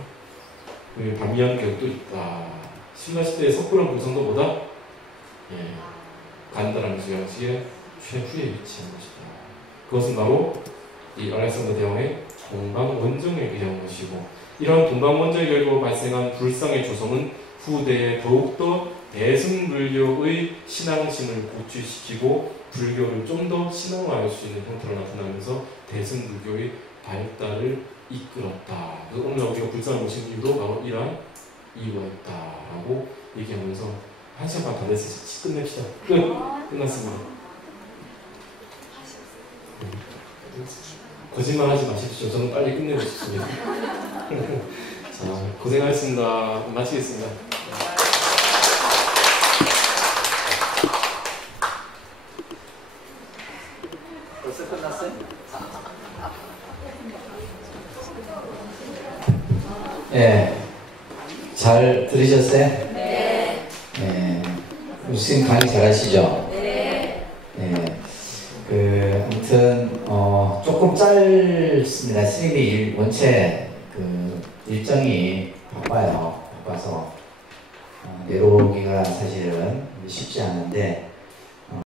반미한 격도 있다. 신라시대의 석굴암 불성도 보다 간단하면서 양식의 최후에 위치한 것이다. 그것은 바로 이 알렉산더 대왕의 동방원정에 의한 것이고, 이러한 동방원정의 결과로 발생한 불상의 조성은 후대에 더욱더 대승불교의 신앙심을 고취시키고 불교를 좀 더 신앙화할 수 있는 형태로 나타나면서 대승불교의 발달을 이끌었다. 그래서 오늘 우리가 불상을 모신 이유도 바로 이러한 이유가 있다라고 얘기하면서 1시간 반 다 됐어요. 끝냅시다. 끝났습니다. 거짓말 하지 마십시오. 저는 빨리 끝내고 싶습니다. 자, 고생하셨습니다. 마치겠습니다. 벌써 끝났어요? 예. 잘 들으셨어요? 네. 예. 선생님 강의 잘 하시죠? 네. 예. 아무튼, 조금 짧습니다. 선생님이 원체 일정이 바빠서, 내려오기가 사실은 쉽지 않은데,